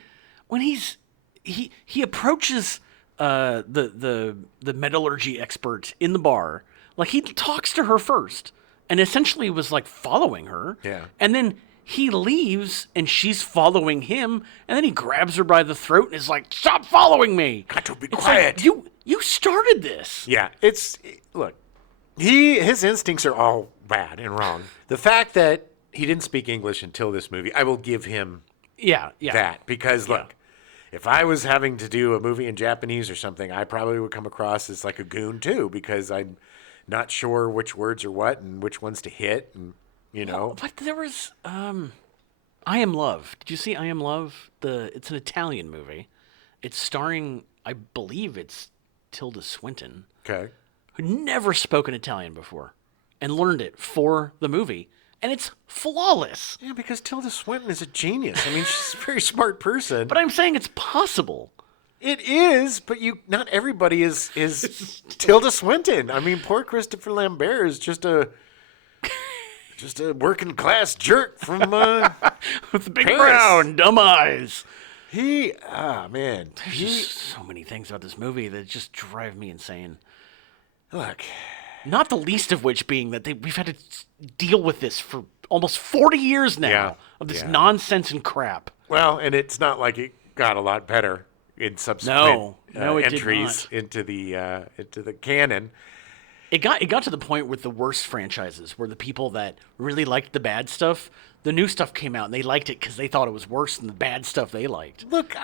approaches the metallurgy expert in the bar, like he talks to her first and essentially was like following her. Yeah. And then he leaves and she's following him, and then he grabs her by the throat and is like, "Stop following me. Got to be It's quiet." Like, you started this. Yeah, look, his instincts are all bad and wrong. The fact that he didn't speak English until this movie, I will give him that. Because, look, if I was having to do a movie in Japanese or something, I probably would come across as like a goon, too, because I'm not sure which words are what and which ones to hit, and, you know. But there was I Am Love. Did you see I Am Love? It's an Italian movie. It's starring, I believe it's Tilda Swinton. Okay. Who never spoken Italian before and learned it for the movie. And it's flawless. Yeah, because Tilda Swinton is a genius. I mean, she's a very smart person. But I'm saying it's possible. It is, but not everybody is Tilda Swinton. I mean, poor Christopher Lambert is just a working class jerk from with the big Paris. brown dumb eyes. Man, There's just so many things about this movie that just drive me insane. Look, not the least of which being that we've had to deal with this for almost 40 years now of this nonsense and crap. Well, and it's not like it got a lot better in subsequent entries into the canon. It got to the point with the worst franchises where the people that really liked the bad stuff, the new stuff came out and they liked it because they thought it was worse than the bad stuff they liked. Look,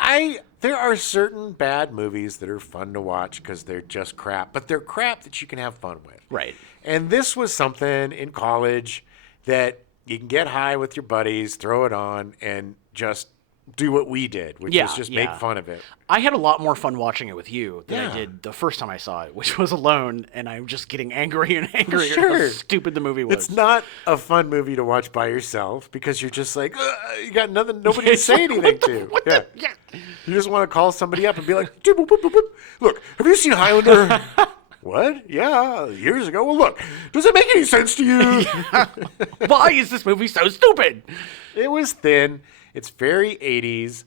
there are certain bad movies that are fun to watch because they're just crap, but they're crap that you can have fun with. Right. And this was something in college that you can get high with your buddies, throw it on, and just do what we did, which was just make fun of it. I had a lot more fun watching it with you than I did the first time I saw it, which was alone, and I'm just getting angrier and angrier at how stupid the movie was. It's not a fun movie to watch by yourself because you're just like, you got nobody to say anything to. You just want to call somebody up and be like, look, have you seen Highlander? What? Yeah, years ago. Well, look, does it make any sense to you? Why is this movie so stupid? It was thin. It's very 80s.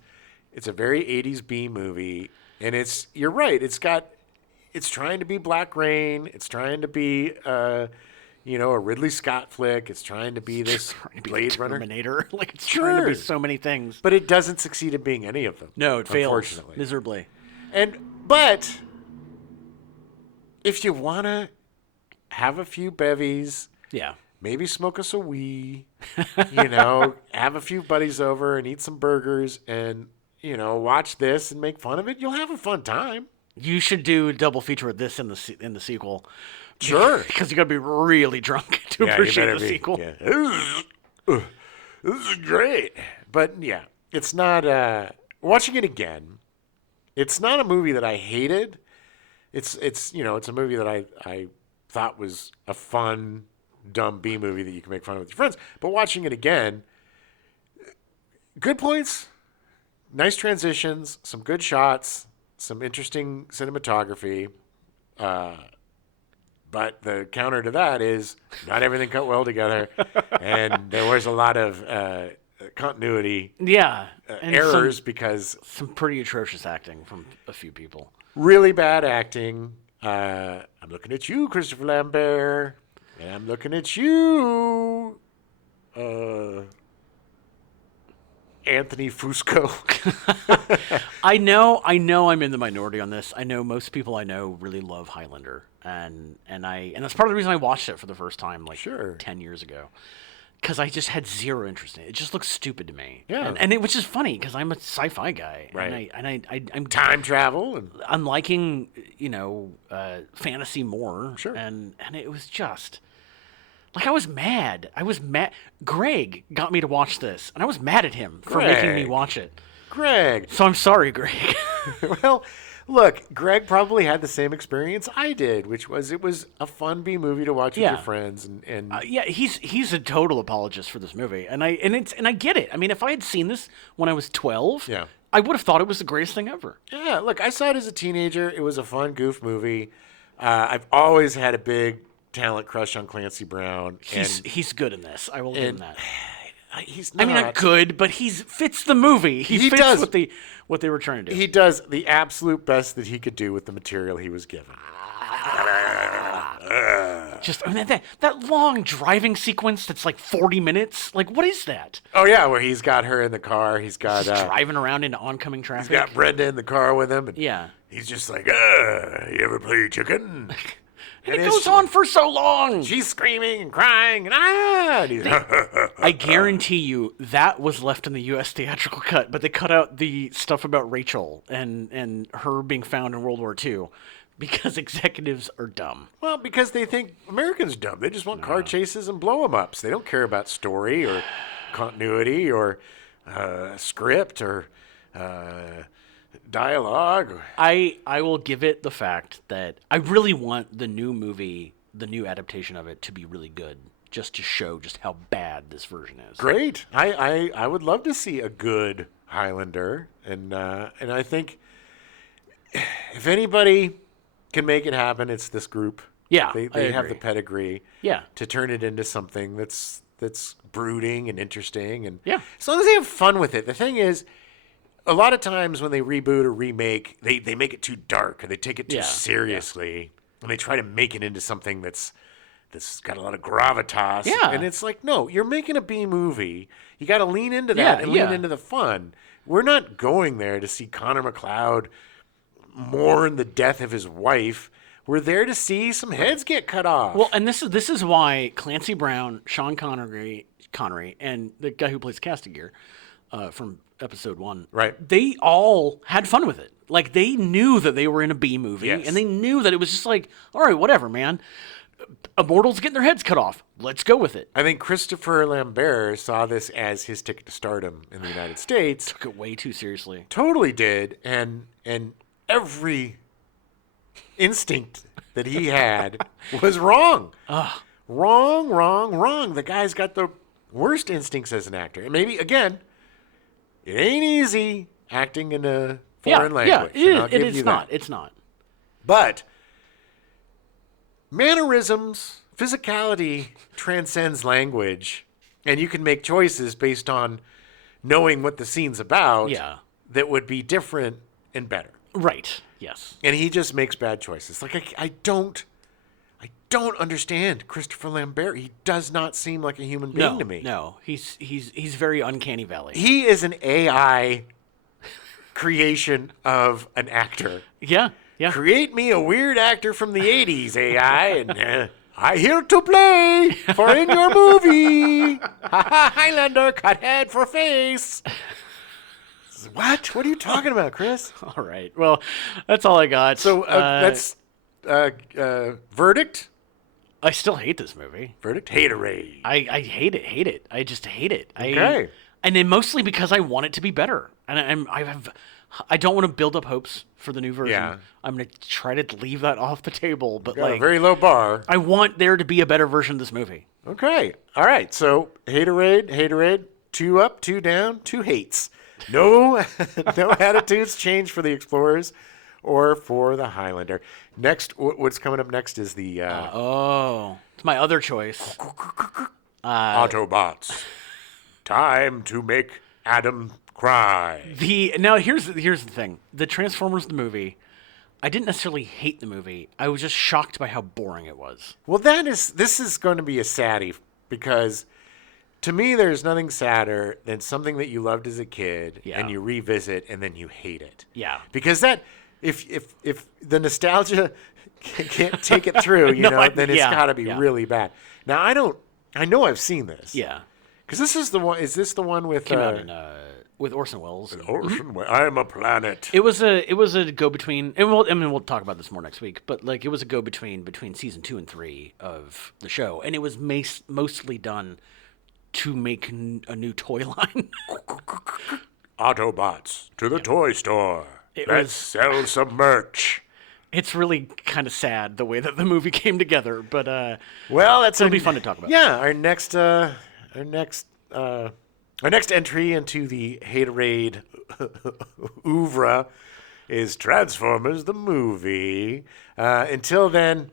It's a very 80s B movie. And you're right. It's trying to be Black Rain. It's trying to be, a Ridley Scott flick. It's trying to be this Blade Runner. Terminator. Like, it's trying to be so many things. But it doesn't succeed at being any of them. No, it fails unfortunately. miserably. But if you want to have a few bevies, maybe smoke us a wee, have a few buddies over and eat some burgers and, watch this and make fun of it, you'll have a fun time. You should do a double feature with this in the sequel. Sure. Because you got to be really drunk to appreciate the sequel. Yeah. This is great. But, it's not, watching it again, it's not a movie that I hated. It's a movie that I thought was a fun, dumb B movie that you can make fun of with your friends. But watching it again, good points, nice transitions, some good shots, some interesting cinematography. But the counter to that is not everything cut well together, and there was a lot of continuity errors because some pretty atrocious acting from a few people. Really bad acting. I'm looking at you, Christopher Lambert. And I'm looking at you, Anthony Fusco. I know I'm in the minority on this. I know most people I know really love Highlander. And that's part of the reason I watched it for the first time 10 years ago. Because I just had zero interest in it. It just looks stupid to me. Yeah. Which is funny because I'm a sci-fi guy. Right. I'm time travel. I'm liking, fantasy more. Sure. And it was just, Like, I was mad. Greg got me to watch this, and I was mad at him for making me watch it. Greg. So I'm sorry, Greg. Well, look, Greg probably had the same experience I did, which was it was a fun B movie to watch with your friends, and he's a total apologist for this movie, and I get it. I mean, if I had seen this when I was 12, I would have thought it was the greatest thing ever. Yeah, look, I saw it as a teenager. It was a fun goof movie. I've always had a big talent crush on Clancy Brown. He's good in this. I will give him that. He's not. I mean, not good, but he fits the movie. He fits does. what they were trying to do. He does the absolute best that he could do with the material he was given. That long driving sequence that's like 40 minutes. Like, what is that? Oh yeah, where he's got her in the car. He's got driving around into oncoming traffic. He's got Brenda in the car with him. And yeah. He's just like, you ever play chicken? And it goes on for so long. She's screaming and crying, and I guarantee you that was left in the U.S. theatrical cut, but they cut out the stuff about Rachel and her being found in World War II because executives are dumb. Well, because they think Americans are dumb. They just want car chases and blow-em-ups. They don't care about story or continuity or script or dialogue. I will give it the fact that I really want the new movie, the new adaptation of it, to be really good, just to show just how bad this version is. Great. I would love to see a good Highlander, and I think if anybody can make it happen, it's this group. Yeah, they have the pedigree. Yeah. To turn it into something that's brooding and interesting, and as long as they have fun with it. The thing is, a lot of times when they reboot or remake, they make it too dark or they take it too seriously, and they try to make it into something that's got a lot of gravitas. Yeah. And it's like, no, you're making a B movie. You got to lean into that and lean into the fun. We're not going there to see Connor McLeod mourn the death of his wife. We're there to see some heads get cut off. Well, and this is why Clancy Brown, Sean Connery, and the guy who plays Castigear from episode 1, right? They all had fun with it. Like, they knew that they were in a B movie, and they knew that it was just like, all right, whatever, man. Immortals getting their heads cut off. Let's go with it. I think Christopher Lambert saw this as his ticket to stardom in the United States. Took it way too seriously. Totally did, and every instinct that he had was wrong. Wrong. The guy's got the worst instincts as an actor. And maybe, again, it ain't easy acting in a foreign language. Yeah, it's not. But mannerisms, physicality transcends language, and you can make choices based on knowing what the scene's about that would be different and better. Right, yes. And he just makes bad choices. Like, I don't understand Christopher Lambert. He does not seem like a human being to me. No, he's very uncanny valley. He is an AI creation of an actor. Yeah. Create me a weird actor from the 80s, AI, and I here to play for in your movie. Highlander, cut head for face. What? What are you talking about, Chris? All right. Well, that's all I got. So that's verdict. I still hate this movie. Verdict? Haterade. I hate it. I just hate it. Okay. And then mostly because I want it to be better. And I don't want to build up hopes for the new version. Yeah. I'm going to try to leave that off the table. But a very low bar. I want there to be a better version of this movie. Okay. All right. So Haterade, 2 up, 2 down, 2 hates. No attitudes change for the Explorers or for the Highlander. Next, what's coming up next is the... it's my other choice. Autobots. Time to make Adam cry. Now, here's the thing. The Transformers, the movie, I didn't necessarily hate the movie. I was just shocked by how boring it was. Well, this is going to be a saddie because... To me, there's nothing sadder than something that you loved as a kid and you revisit and then you hate it. Yeah. Because that, if the nostalgia can't take it through, then it's got to be really bad. Now, I know I've seen this. Yeah. Because this is the one. Is this the one with? Came out in with Orson Welles. Orson Welles. I am a planet. It was a go between, and we'll talk about this more next week. But like, it was a go between season 2 and 3 of the show, and it was mostly done to make a new toy line. Autobots to the toy store. Let's sell some merch. It's really kind of sad the way that the movie came together, but well, it'll be fun to talk about. Yeah, our next entry into the Haterade oeuvre is Transformers the movie. Until then,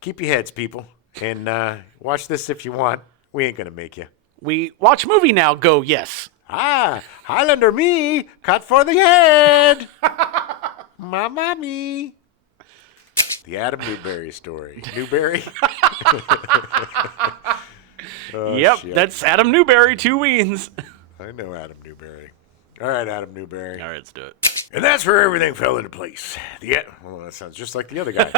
keep your heads, people, and watch this if you want. We ain't gonna make you. We watch movie now. Go yes. Highlander me, cut for the head. My mommy. The Adam Newberry story. Newberry? Yep, shit. That's Adam Newberry, 2 Weens. I know Adam Newberry. All right, Adam Newberry. All right, let's do it. And that's where everything fell into place. Well, that sounds just like the other guy.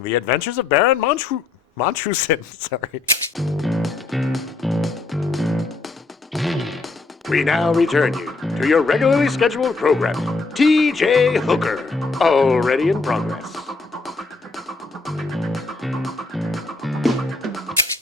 The Adventures of Baron Munchausen. Sorry. We now return you to your regularly scheduled program, TJ Hooker, already in progress.